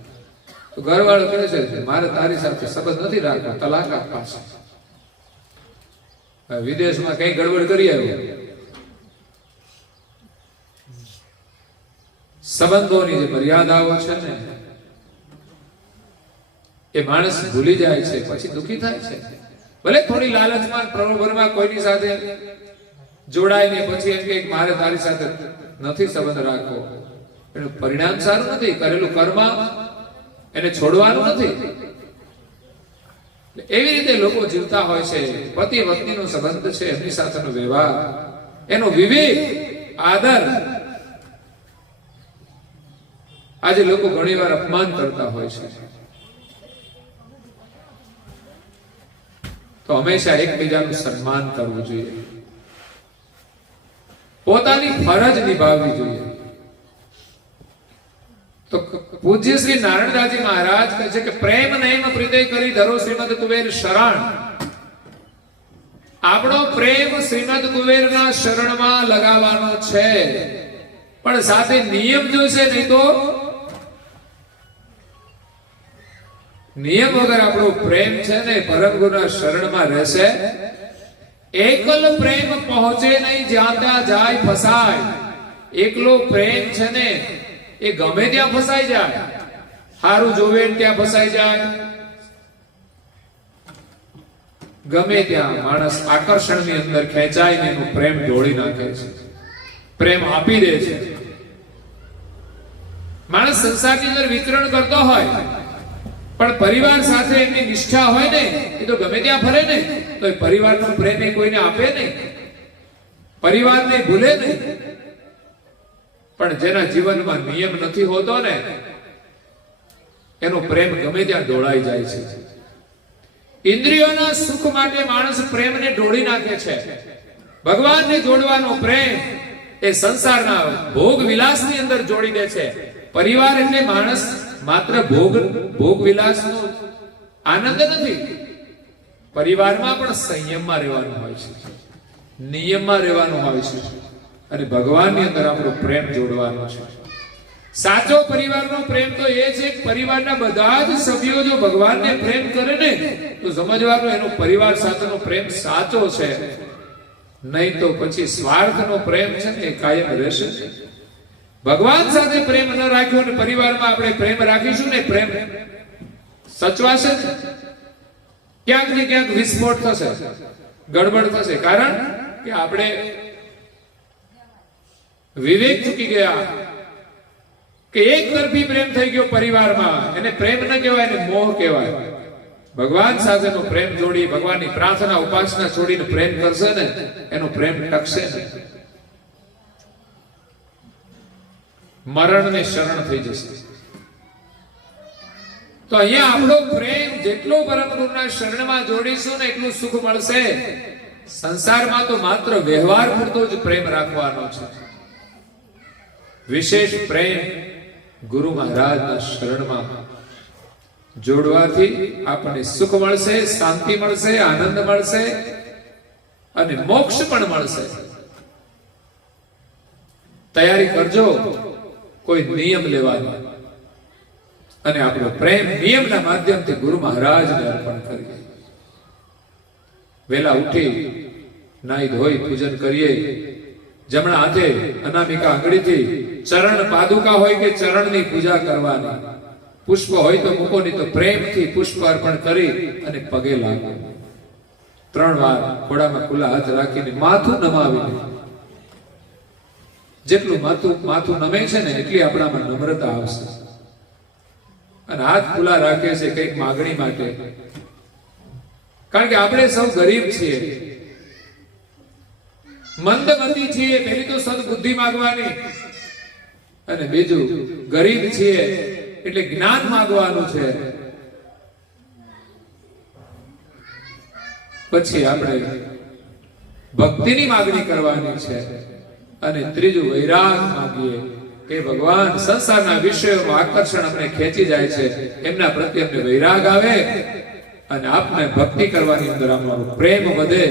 તો ઘરવાળો કહે છે મારે તારી સાથે સંબંધ નથી રાખવો, તલાક આપવા છે. વિદેશમાં કઈ ગડબડ કરી આવ્યો. સંબંધોની જે મર્યાદાઓ છે ને એ માણસ ભૂલી જાય છે, પછી દુઃખી થાય છે. ભલે થોડી લાલચમાં પ્રલોભનમાં કોઈની સાથે જોડાય ને પછી એમ કે મારે તારી સાથે નથી સંબંધ રાખવો, એનું પરિણામ સારું નથી, કરેલું કર્મ એને છોડવાનું નથી. એવી રીતે લોકો જીવતા હોય છે. પતિ પત્નીનો સંબંધ છે, એમની સાથેનો વ્યવહાર, એનો વિવેક, આદર, આજે લોકો ઘણીવાર અપમાન કરતા હોય છે. તો હંમેશા એકબીજાનું સન્માન કરવું જોઈએ, પોતાની ફરજ નિભાવવી જોઈએ. તો પૂજ્ય શ્રી નારાયણદાસજી મહારાજ કહે છે કે પ્રેમ નેમ પ્રીતે કરી ધરો શ્રીમદ કુબેર શરણ. આપણો પ્રેમ શ્રીમદ કુબેરના શરણમાં લગાવવાનો છે, પણ સાથે નિયમ જોશે, નહીં તો નિયમ વગર આપણો પ્રેમ છે ને પરમ ગુરુના શરણમાં રહેશે. એકલ પ્રેમ પહોંચે નહીં, જ્યાં ત્યાં જાય ફસાય. એકલો પ્રેમ છે ને એ ગમે ત્યાં ફસાઈ જાય, સારું જોવે ત્યાં ફસાઈ જાય, ગમે ત્યાં માણસ આકર્ષણની અંદર ખેંચાઈને એનું પ્રેમ ઢોળી નાખે છે, પ્રેમ આપી દે છે. માણસ સંસારની અંદર વિચરણ કરતો હોય, પણ પરિવાર સાથે એમની નિષ્ઠા હોય ને, એ તો ગમે ત્યાં ફરે ને, તો એ પરિવારનો પ્રેમ એ કોઈને આપે નહીં, પરિવારને ભૂલે નહીં. પણ જેના જીવનમાં નિયમ નથી હોતો ને, એનો પ્રેમ ગમે ત્યાં ઢોળાઈ જાય છે. ઇન્દ્રિયોના સુખ માટે માણસ પ્રેમને ઢોળી નાખે છે. ભગવાનને જોડવાનો પ્રેમ એ સંસારના ભોગ વિલાસની અંદર જોડી દે છે. પરિવાર એટલે માણસ માત્ર ભોગ વિલાસનો આનંદ નથી. પરિવારમાં પણ સંયમમાં રહેવાનું હોય છે, નિયમમાં રહેવાનું હોય છે, અને ભગવાનની અંદર આપણો પ્રેમ જોડવાનો છે. સાચો પરિવારનો પ્રેમ તો એ છે કે પરિવારના બધા જ સભ્યો જો ભગવાનને પ્રેમ કરે ને, તો સમજવાનું એનો પરિવાર સાથેનો પ્રેમ સાચો છે. નહીં તો પછી સ્વાર્થનો પ્રેમ છે ને એ કાયમ રહેશે. ભગવાન સાથે પ્રેમ ન રાખ્યો ને પરિવારમાં આપણે પ્રેમ રાખીશું ને, પ્રેમ સચવાશે, ક્યાંક ને ક્યાંક વિસ્ફોટ થશે, ગડબડ થશે. કારણ કે આપણે વિવેક ચૂકી ગયા કે એક તરફી પ્રેમ થઈ ગયો પરિવારમાં. એને પ્રેમ ન કહેવાય, એને મોહ કહેવાય. ભગવાન સાથેનો પ્રેમ જોડી, ભગવાનની પ્રાર્થના ઉપાસના છોડીને પ્રેમ કરશે ને, એનો પ્રેમ ટકશે ને, મરણને શરણ થઈ જશે. તો અહીંયા આપણો પ્રેમ જેટલો પરમ ગુરુના શરણમાં જોડીશું ને એટલું સુખ મળશે. સંસારમાં તો માત્ર વ્યવહાર પૂરતો જ પ્રેમ રાખવાનો છે. વિશેષ પ્રેમ ગુરુ મહારાજના શરણમાં જોડવાથી આપણને સુખ મળશે, શાંતિ મળશે, આનંદ મળશે અને મોક્ષ પણ મળશે. તૈયારી કરજો કોઈ નિયમ લેવાનો, અને આપણો પ્રેમ નિયમના માધ્યમથી ગુરુ મહારાજને અર્પણ કરીએ. વેલા ઉઠી નાઈ ધોઈ પૂજન કરીએ. જમણા હાથે અનામિકા આંગળીથી ચરણ પાદુકા હોય કે ચરણની પૂજા કરવાની. પુષ્પ હોય તો મૂકો, નહીં તો પ્રેમથી પુષ્પ અર્પણ કરી અને પગે લાગો. 3 વાર ખોડામાં ખુલ્લા હાથ રાખીને માથું નમાવીને, જેટલું માથું નમે છે ને એટલી આપણામાં નમ્રતા આવશે. અને હાથ ખુલ્લા રાખે છે કઈક માગણી માટે, કારણ કે આપણે સૌ ગરીબ છીએ, મંદમતી છીએ. પહેલી તો સદબુદ્ધિ માંગવાની, અને બીજું ગરીબ છીએ એટલે જ્ઞાન માંગવાનું છે. પછી આપણે ભક્તિની માગણી કરવાની છે, અને ત્રીજું વૈરાગ માંગીએ કે ભગવાન સંસારના વિષયોમાં આકર્ષણ અમને ખેંચી જાય છે, એમના પ્રત્યે અમને વૈરાગ આવે અને આપને ભક્તિ કરવાની અંદર અમારો પ્રેમ વધે.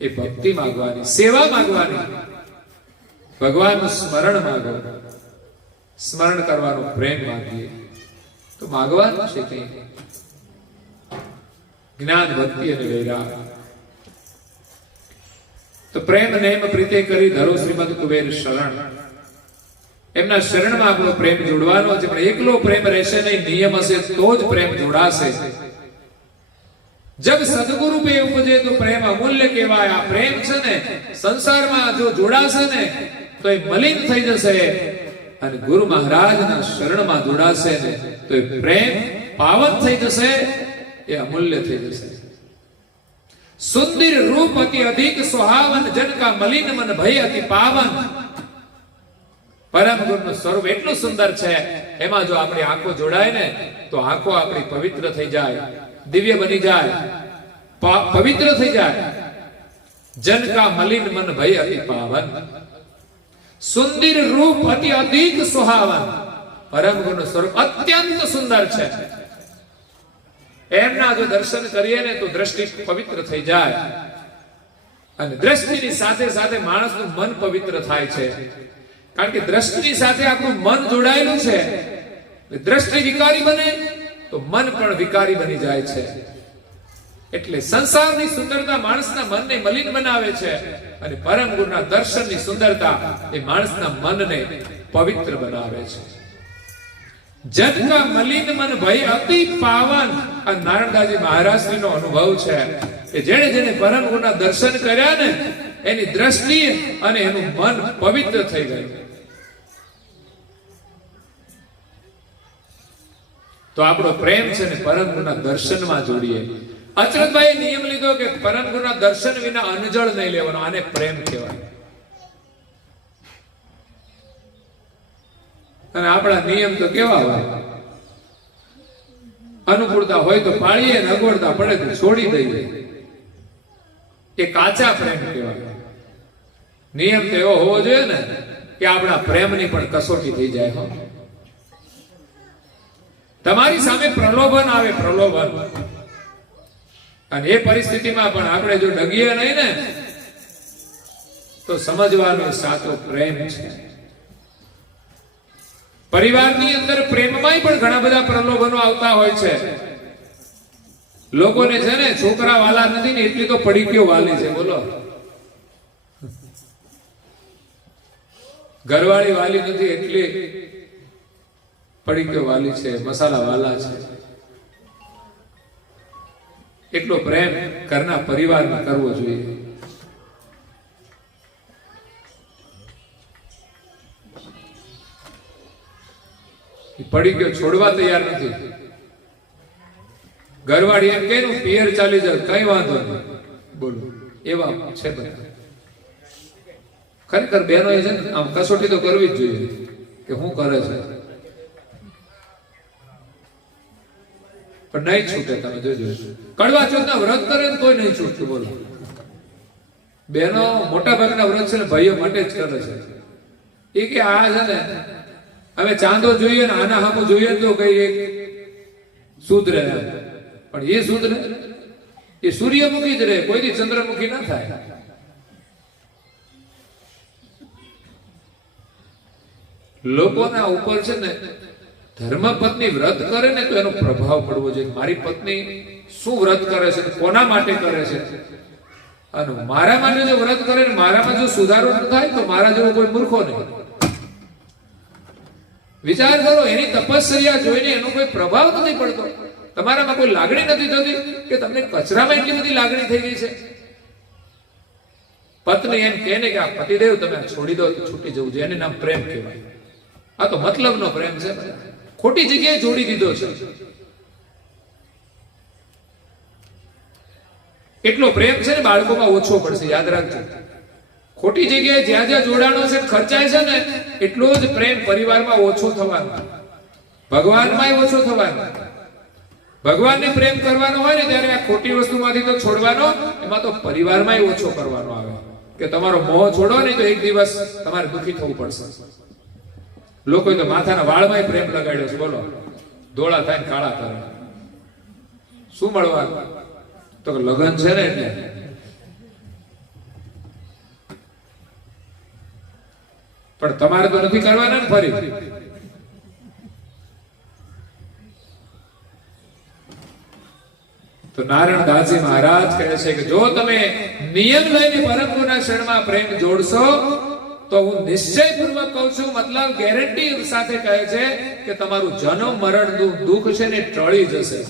એ ભક્તિ માંગવાની, સેવા માંગવાની, ભગવાનનું સ્મરણ માંગો, સ્મરણ કરવાનો પ્રેમ માંગીએ. તો માંગવાનું છે કઈ જ્ઞાન, ભક્તિ અને વૈરાગ. તો પ્રેમ નેમ પ્રીતે કરી ધરો શ્રીમદ કુબેર શરણ. એમના શરણમાં આપણો પ્રેમ જોડવાનો છે, પણ એકલો પ્રેમ રહેશે નહીં, નિયમ હશે તો જ પ્રેમ જોડાશે. જબ સદગુરુ पे ઉપજે તો પ્રેમ અમૂલ્ય કહેવાય. આ પ્રેમ છે ને સંસારમાં જો જોડાશે ને તો એ મલિન થઈ જશે, અને ગુરુ મહારાજના શરણમાં જોડાશે ને તો એ પ્રેમ પાવન થઈ જશે, એ અમૂલ્ય થઈ જશે. સુંદર રૂપ અતિ અધિક સુહાવન, જન કા મલિન મન ભય અતિ પાવન. પરમ ગુરુનું સ્વરૂપ એટલું સુંદર છે, એમાં જો આપણી આંખો જોડાય ને તો આંખો આપણી પવિત્ર થઈ જાય, દિવ્ય બની જાય, પવિત્ર થઈ જાય. જન કા મલિન મન ભય અતિ પાવન. સુંદર રૂપ અતિ અધિક સુહાવન. પરમ ગુરુનું સ્વરૂપ અત્યંત સુંદર છે. એમના જો દર્શન કરીએ ને તો દ્રષ્ટિ પવિત્ર થઈ જાય, અને દ્રષ્ટિની સાથે સાથે માણસનું મન પવિત્ર થાય છે. કારણ કે દ્રષ્ટિની સાથે આપણું મન જોડાયેલું છે. દ્રષ્ટિ વિકારી બને તો મન પણ વિકારી બની જાય છે. એટલે સંસારની સુંદરતા માણસના મનને મલિન બનાવે છે, અને પરમ ગુરુના દર્શનની સુંદરતા એ માણસના મનને પવિત્ર બનાવે છે. જન કા મલિન મન ભય અતિ પાવન. આ નારાયણદાસજી મહારાજશ્રીનો અનુભવ છે કે જેણે જેણે પરમ ગુરુના દર્શન કર્યા ને એની દ્રષ્ટિ અને એનું મન પવિત્ર થઈ ગયું. તો આપણો પ્રેમ છે ને પરમ ગુરુના દર્શનમાં જોડીએ. અચરતભાઈએ નિયમ લીધો કે પરમ ગુરુના દર્શન વિના અનજળ નહીં લેવાનો. આને પ્રેમ કહેવાય. અને આપણા નિયમ તો કેવા હોય, અનુકૂળતા હોય તો પાળીએ, ને અગવડતા પડે તો છોડી દઈએ. એ કાચા પ્રેમ કહેવાય. નિયમ તો એવો હોવો જોઈએ ને કે આપણા પ્રેમની પણ કસોટી થઈ જાય. હો, તમારી સામે પ્રલોભન આવે, પ્રલોભન, અને એ પરિસ્થિતિમાં પણ આપણે જો ડગીએ નહીં ને તો સમજવાનો સાચો પ્રેમ છે. પરિવારની અંદર પ્રેમમાં પણ ઘણા બધા પ્રલોભનો આવતા હોય છે. લોકોને છે ને છોકરા વાલા નથી ને એટલી તો પડીકીઓ વાલી છે. બોલો, ઘરવાળી વાલી નથી એટલી પડીકીઓ વાલી છે, મસાલા વાલા છે. એટલો પ્રેમ ઘરના પરિવારમાં કરવો જોઈએ. પડી ગયો છોડવા તૈયાર નથી. ઘરવાળી એમ કે પિયર ચાલી જાય, કઈ વાંધો નહીં. બોલો, એવા છે બધા. ખરેખર બહેનો એ છે ને આમ કસોટી તો કરવી જ જોઈએ કે શું કરે છે, પણ નહીં છૂટે. તમે જોજો, કડવા ચોથના વ્રત કરે ને કોઈ નહીં છૂટતું. બોલો, બહેનો મોટા ભાગના વ્રત છે ને ભાઈઓ માટે જ કરે છે. એ કે આ છે ને હવે ચાંદો જોઈએ ને આના સામું જોઈએ તો કઈ સુધરે, પણ એ સુધરે? એ સૂર્યમુખી જ રહે, કોઈથી ચંદ્રમુખી ના થાય. લોકોના ઉપર છે ને ધર્મપત્ની વ્રત કરે ને તો એનો પ્રભાવ પડવો જોઈએ. મારી પત્ની શું વ્રત કરે છે, કોના માટે કરે છે, અને મારા માટે જો વ્રત કરે ને મારામાં જો સુધારો ન થાય તો મારા જેવો કોઈ મૂર્ખો નહીં. વિચાર કરો, એની તપશ્ચર્યા જોઈને એનો કોઈ પ્રભાવ નથી પડતો. તમારામાં કોઈ લાગણી નથી થતી કે તમને કચરામાં એટલી બધી લાગણી થઈ ગઈ છે. પત્ની એમ કહે ને કે આ પતિદેવ તમે છોડી દો તો છૂટી જવું જોઈએ, એને નામ પ્રેમ કહેવાય. આ તો મતલબનો પ્રેમ છે, ખોટી જગ્યાએ જોડી દીધો છે. એટલો પ્રેમ છે ને બાળકોમાં ઓછો પડશે, યાદ રાખજો. ખોટી જગ્યાએ જ્યાં જ્યાં જોડાણો છે ખર્ચાય છે ને એટલો જ પ્રેમ પરિવારમાં ઓછો થવાનો, ભગવાનમાં ઓછો થવાનો. ભગવાનને પ્રેમ કરવાનો હોય ને ત્યારે આ ખોટી વસ્તુમાંથી તો છોડવાનો, એમાં તો પરિવારમાં ઓછો કરવાનો આવે. કે તમારો મોહ છોડો ને તો એક દિવસ તમારે દુઃખી થવું પડશે. લોકોએ તો માથાના વાળમાં પ્રેમ લગાડ્યો છે. બોલો, ધોળા થાય કાળા કરે, શું મળવાનું? તો લગ્ન છે ને એટલે. પણ તમારે તો નથી કરવાના ને ફરી. તો નારાયણ દાસજી મહારાજ કહે છે કે જો તમે નિયમ લઈને પરમ ગુરુના શરણમાં પ્રેમ જોડશો તો હું નિશ્ચયપૂર્વક કહું છું, મતલબ ગેરંટી સાથે કહે છે કે તમારું જન્મ મરણ દુઃખ છે ને ટળી જશે.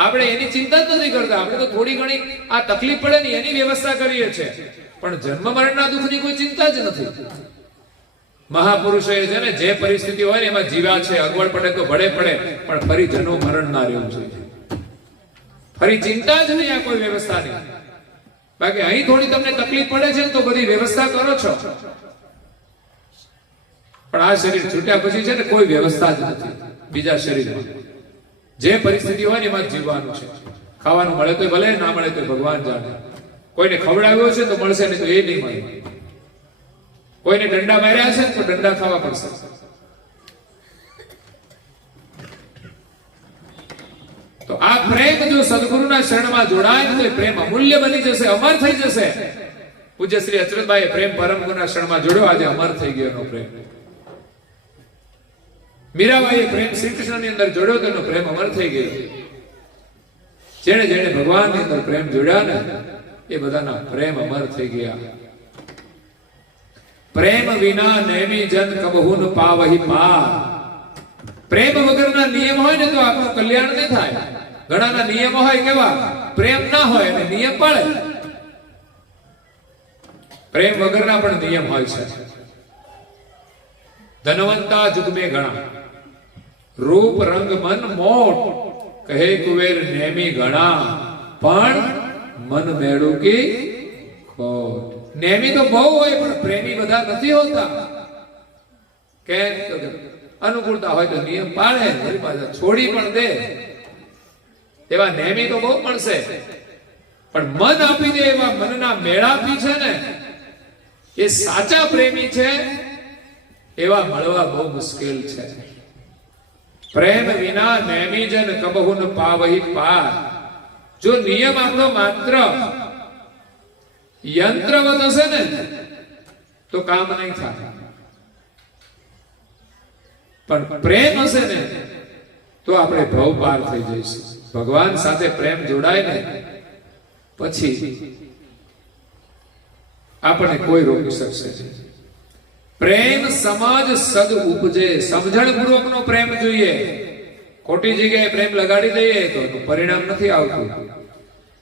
આપણે એની ચિંતા જ નથી કરતા. આપણે તો થોડી ઘણી આ તકલીફ પડે ને એની વ્યવસ્થા કરીએ છીએ, પણ જન્મ મરણના દુઃખની કોઈ ચિંતા જ નથી. મહાપુરુષોએ છે ને જે પરિસ્થિતિ હોય ને એમાં જીવ્યા છે. અગવડ પડે તો ભળે પડે, પણ ફરી જન્મ મરણ ના રહેવું જોઈએ. ફરી ચિંતા જ નહીં આ કોઈ વ્યવસ્થાની. બાકી અહીં થોડી તમને તકલીફ પડે છે ને તો બધી વ્યવસ્થા કરો છો, પણ આ શરીર છૂટ્યા પછી છે ને કોઈ વ્યવસ્થા જ નથી બીજા શરીરમાં. જે પરિસ્થિતિ હોય ને એમાં જીવવાનું છે. ખાવાનું મળે તો ભલે, ના મળે તો ભગવાન જાણે. કોઈને ખવડાવ્યો છે તો મળશે, નહીં તો એ નહીં મળે. કોઈને દંડા માર્યા છે તો દંડા ખાવા પડશે. તો આ પ્રેમ જો સદગુરુના શરણમાં જોડાય તો એ પ્રેમ અમૂલ્ય બની જશે, અમર થઈ જશે. પૂજ્ય શ્રી અચરતભાઈ પ્રેમ પરમ ગુરુના શરણમાં જોડ્યો, આજે અમર થઈ ગયો એનો પ્રેમ. મીરાબાઈએ પ્રેમ શ્રી કૃષ્ણની અંદર જોડ્યો તો એનો પ્રેમ અમર થઈ ગયો. જેણે જેણે ભગવાનની અંદર પ્રેમ જોડ્યા ને એ બધાના પ્રેમ અમર થઈ ગયા. પ્રેમ વિના નેમી જન કબહુ ન પાવહી પાર. પ્રેમ વગરના નિયમ હોય ને તો આપણું કલ્યાણ નહીં થાય. ઘણાના નિયમો હોય કેવા, પ્રેમ ના હોય અને નિયમ પાળે. પ્રેમ વગરના પણ નિયમ હોય છે. ધનવંતા જુગ મે ઘણા, રૂપ રંગ મન મોટ, કહે કુવેર નેમી ઘણા, પણ મન મેળું કી ખોટ. નેમી તો બહુ હોય પણ પ્રેમી બધા નથી હોતા. કેમ? અનુકૂળતા હોય તો નિયમ પાળે, ફરી પાછા છોડી પણ દે. એવા નેમી તો બહુ મળશે, પણ મન આપી દે એવા મનના મેળાપી છે ને એ સાચા પ્રેમી છે. એવા મળવા બહુ મુશ્કેલ છે. પ્રેમ વિના નેમી જન કબહુ ન પાવહી પાર. જો નિયમ આપણો માત્ર યંત્રવત હશે ને તો કામ નહીં થાય, પણ પ્રેમ હશે ને તો આપણે ભવ પાર થઈ જઈશું. ભગવાન સાથે પ્રેમ જોડાય ને પછી આપણને કોઈ રોકી શકશે નહીં. પ્રેમ સમાજ સદ ઉપજે. સમજણ પૂર્વકનો પ્રેમ જોઈએ. ખોટી જગ્યાએ પ્રેમ લગાડી દઈએ તો એનું પરિણામ નથી આવતું,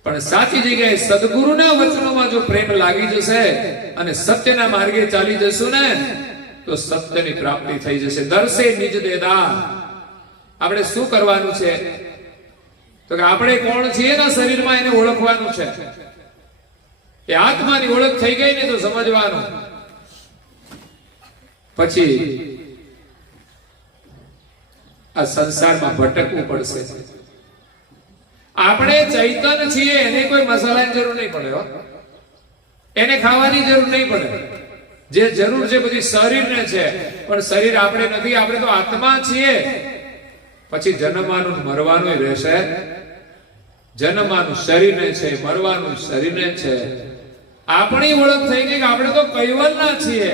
પણ સાચી જગ્યાએ સદગુરુના વચનોમાં જો પ્રેમ લાગી જશે અને સત્યના માર્ગે ચાલી જશું ને તો સત્યની પ્રાપ્તિ થઈ જશે. દર્શે નિજ દેદાર. આપણે શું કરવાનું છે તો કે આપણે કોણ છીએ ને શરીરમાં એને ઓળખવાનું છે. એ આત્માની ઓળખ થઈ ગઈ ને તો સમજવાનું. પછી આ સંસારમાં ભટકવું પડશે. આપણે ચૈતન્ય છીએ, એને કોઈ મસાલાની જરૂર નહીં પડે હો. એને ખાવાની જરૂર નહીં પડે. જે જરૂર છે બધી શરીરને છે, પણ શરીર આપણે નથી. આપણે તો આત્મા છીએ. પછી જન્મવાનું મરવાનું રહેશે. જન્મવાનું શરીરને છે, મરવાનું શરીરને છે. આપણી ઓળખ થઈ ગઈ કે આપણે તો કૈવલના છીએ,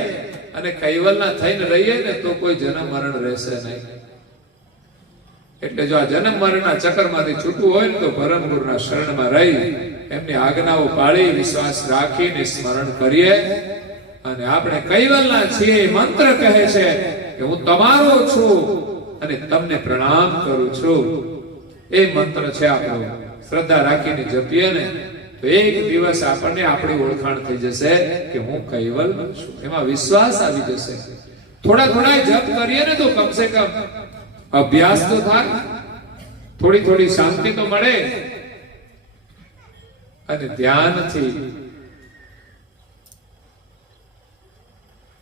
અને કૈવલના થઈને રહીએ ને તો કોઈ જન્મ મરણ રહેશે નહીં. એટલે જો આ જન્મ મરણના ચક્કરમાંથી છૂટવું હોય ને તો પરમ ગુરુના શરણમાં રહી એમની આજ્ઞાઓ પાળી વિશ્વાસ રાખીને સ્મરણ કરીએ. અને આપણે કૈવલના છીએ. મંત્ર કહે છે કે હું તમારો છું અને તમને પ્રણામ કરું છું. એ મંત્ર છે આપણો. શ્રદ્ધા રાખીને જપીએ ને તો એક દિવસ આપણને આપણી ઓળખાણ થઈ જશે કે હું કૈવલ છું. એમાં વિશ્વાસ આવી જશે. થોડા થોડા જપ કરીએ ને તો કમસે કમ અભ્યાસ તો થાય, થોડી થોડી શાંતિ તો મળે, અને ધ્યાનથી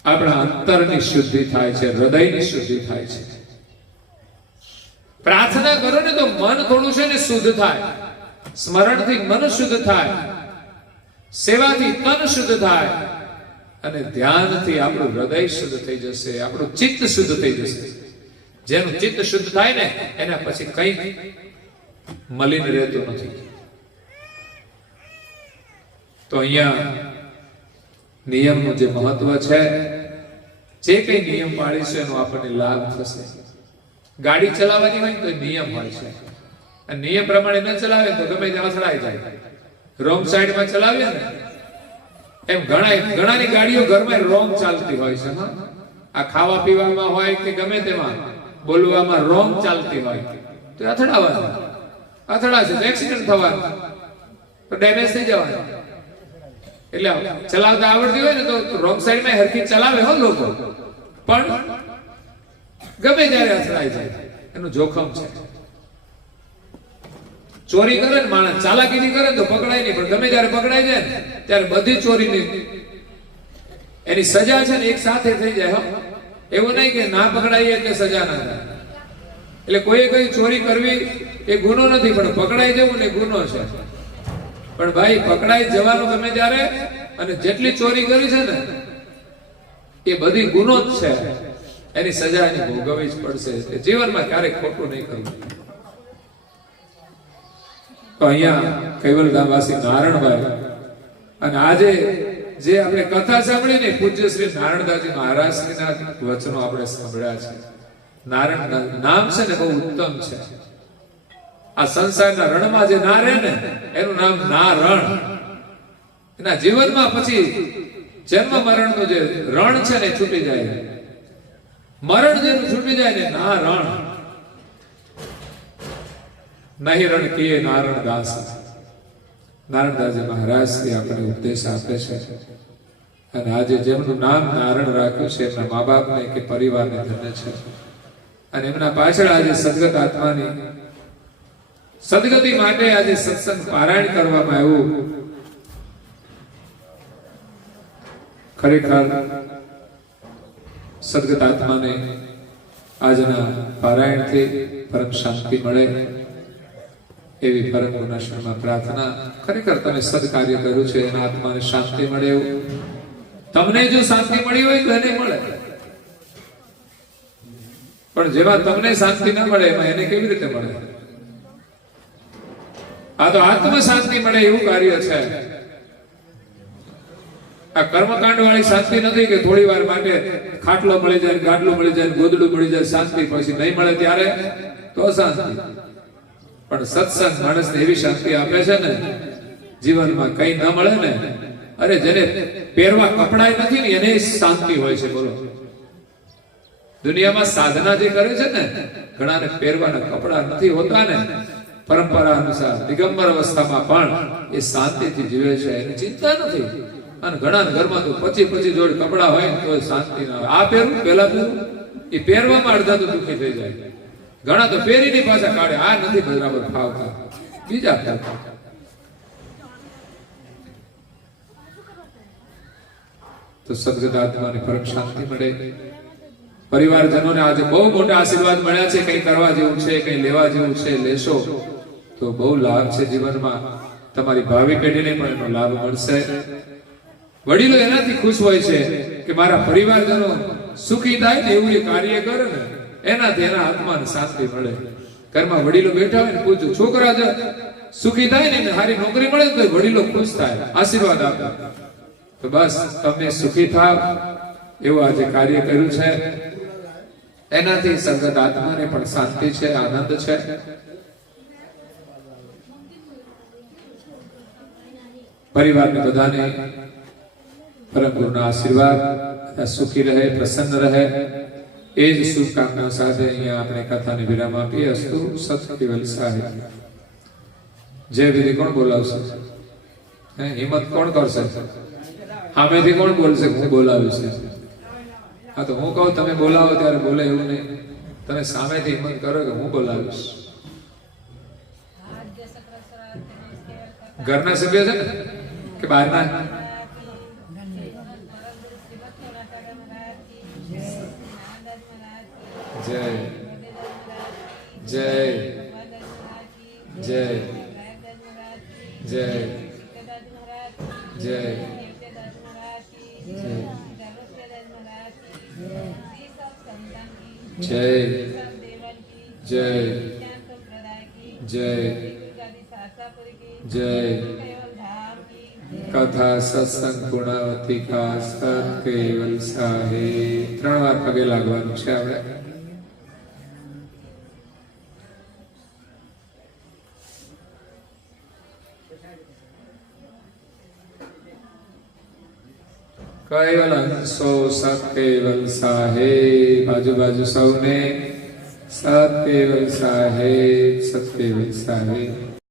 આપણા અંતરની શુદ્ધિ થાય છે, હૃદયની શુદ્ધિ થાય છે. પ્રાર્થના કરો ને તો મન થોડું છે ને શુદ્ધ થાય. સ્મરણથી મન શુદ્ધ થાય, સેવાથી તન શુદ્ધ થાય, અને ધ્યાનથી આપણું હૃદય શુદ્ધ થઈ જશે, આપણું ચિત્ત શુદ્ધ થઈ જશે. જેનું ચિત્ત શુદ્ધ થાય ને એના પછી કઈ મલિન રહેતું નથી. તો અહીંયા નિયમનું જે મહત્વ છે, જે કઈ નિયમ પાળીશું એનો આપણને લાભ થશે. ગાડી ચલાવવાની હોય તો નિયમ હોય છે, અને નિયમ પ્રમાણે ન ચલાવે તો ગમે ત્યાં અથડાઈ જાય. રોંગ સાઈડમાં ચલાવીએ ને એમ ઘણાની ગાડીઓ ઘરમાં રોંગ ચાલતી હોય છે. આ ખાવા પીવામાં હોય કે ગમે તેમાં બોલવામાં રોંગ ચાલતી હોય તો અથડાવાનું. અથડા છે તો એક્સિડન્ટ થવાનું, તો ડેમેજ થઈ જવાનું. એટલે ચલાવતા આવડતી હોય ને તો રોંગ સાઈડમાં હરખી ચલાવે હો લોકો, પણ ગમે ત્યારે અથડાઈ જાય, એનું જોખમ છે. ચોરી કરે ને માણસ, ચાલાકીની કરે તો પકડાય નહીં, પણ ગમે ત્યારે પકડાઈ જાય ને ત્યારે બધી ચોરીની એની સજા છે ને એક સાથે થઈ જાય. એવું નહીં કે ના પકડાઈએ એટલે સજા ના થાય. એટલે કોઈ કઈ ચોરી કરવી એ ગુનો નથી, પણ પકડાઈ જવું ને ગુનો છે. પણ ભાઈ પકડાઈ જવાનું ગમે ત્યારે, અને જેટલી ચોરી કરી છે ને એ બધી ગુનો જ છે, એની સજા એની ભોગવવી જ પડશે. જીવનમાં ક્યારેક ખોટું નહીં કરવું. તો અહીંયા કૈવલધામવાસી નારણભાઈ, અને આજે જે આપણે કથા સાંભળી ને પૂજ્ય શ્રી નારણદાસજી મહારાજના વચનો આપણે સાંભળ્યા છે. નારાયણ નામ છે ને બહુ ઉત્તમ છે. આ સંસારના રણમાં જે ના રહે ને એનું નામ નારણ. એના જીવનમાં પછી જન્મ મરણનું જે રણ છે ને છૂટી જાય, મરણ જેનું છૂટી જાય ને નારણ. નહીં રણ કીએ નારણ દાસ. નારણદાસજી મહારાજ શ્રી આપણને ઉપદેશ આપે છે. અને આજે જેમનું નામ નારણ રાખ્યું છે એમના મા બાપને કે પરિવારને ધન્ય છે. અને એમના પાછળ આજે સદગત આત્માની સદગતિ માટે આજે સત્સંગ પારાયણ કરવામાં આવ્યું. ખરેખર સદગત આત્માને આજના પારાયણથી પરમ શાંતિ મળે એવી પરમ ગુણાશરમાં પ્રાર્થના. ખરેખર તમે સદકાર્ય કર્યું છે, એના આત્માને શાંતિ મળે એવું. તમને જો શાંતિ મળી હોય તો એને મળે, પણ જેમાં તમને શાંતિ ના મળે એમાં એને કેવી રીતે મળે? આ તો આત્મ શાંતિ મળે એવું કાર્ય છે. આ કર્મકાંડ વાળી શાંતિ નથી કે થોડી વાર માટે ખાટલો મળી જાય, ગાડલું મળી જાય, ગોદડું મળી જાય શાંતિ, પછી નહીં મળે ત્યારે તો શાંતિ. પણ સત્સંગ માણસને એવી શાંતિ આપે છે ને, જીવનમાં કઈ ન મળે ને, અરે જેને પહેરવા કપડાય નથી ને એને શાંતિ હોય છે. બોલો, દુનિયામાં સાધના જે કરે છે ને, ઘણાને પહેરવાના કપડા નથી હોતા ને, પરંપરા અનુસાર દિગંબર અવસ્થામાં પણ એ શાંતિથી જીવે છે, એની ચિંતા નથી. અને ઘણા ઘરમાં તો 25 જોડ કપડા હોય તો શાંતિ ના હોય. આ પહેરવું પેલા પહેરવું, એ પહેરવામાં અડધા તો દુઃખી થઈ જાય. ઘણા તો પહેરીની પાછા કાઢે, આ નથી બરાબર ફાવતા, બીજા ફાવતા. તો સદગત આત્માને પરમ શાંતિ મળે. પરિવારજનોને આજે બહુ મોટા આશીર્વાદ મળ્યા છે. કઈ કરવા જેવું છે, કઈ લેવા જેવું છે, લેશો તો બહુ લાભ છે જીવનમાં. તમારી ભાવિ પેઢીને પણ એનો લાભ મળશે. વડીલો એનાથી ખુશ હોય છે કે મારા પરિવારજનો સુખી થાય ને એવું એ કાર્ય કરે ને, એનાથી એના આત્માને શાંતિ મળે. ઘરમાં વડીલો બેઠા હોય ને પૂછજો, છોકરા જો સુખી થાય ને, સારી નોકરી મળે તો વડીલો ખુશ થાય, આશીર્વાદ આપે. તો બસ તમે સુખી થાવ એવું આજે કાર્ય કર્યું છે. એનાથી સદગત આત્માને પણ શાંતિ છે, આનંદ છે. પરિવારને બધાને પરમ ગુરુના આશીર્વાદ, સુખી રહે, પ્રસન્ન રહે, એ જ શુભકામના સાથે અહીંયા આપણે કથાને વિરામ આપીએ. અસ્તુ સત કેવલ સાહેબ. જય વિધિ કોણ બોલાવશે? હિંમત કોણ કરશે? સામેથી કોણ બોલશે? હું બોલાવીશ. હા તો હું કહું તમે બોલાવો ત્યારે બોલે એવું નહીં. તમે સામેથી હિંમત કરો કે હું બોલાવીશ. ઘરના સભ્ય છે કે બહારના? જય જય જય જય જય જય જય જય જય કથા સત્સંગ ગુણાવતી કા સત કેવલ સાહેબ. 3 વાર પગે લાગવાનું છે આપણે. કૈવલ હંસો સત કેવલ સાહેબ. આજુબાજુ સૌને સત્યવલ સાહેબ, સત્યવલ સાહેબ.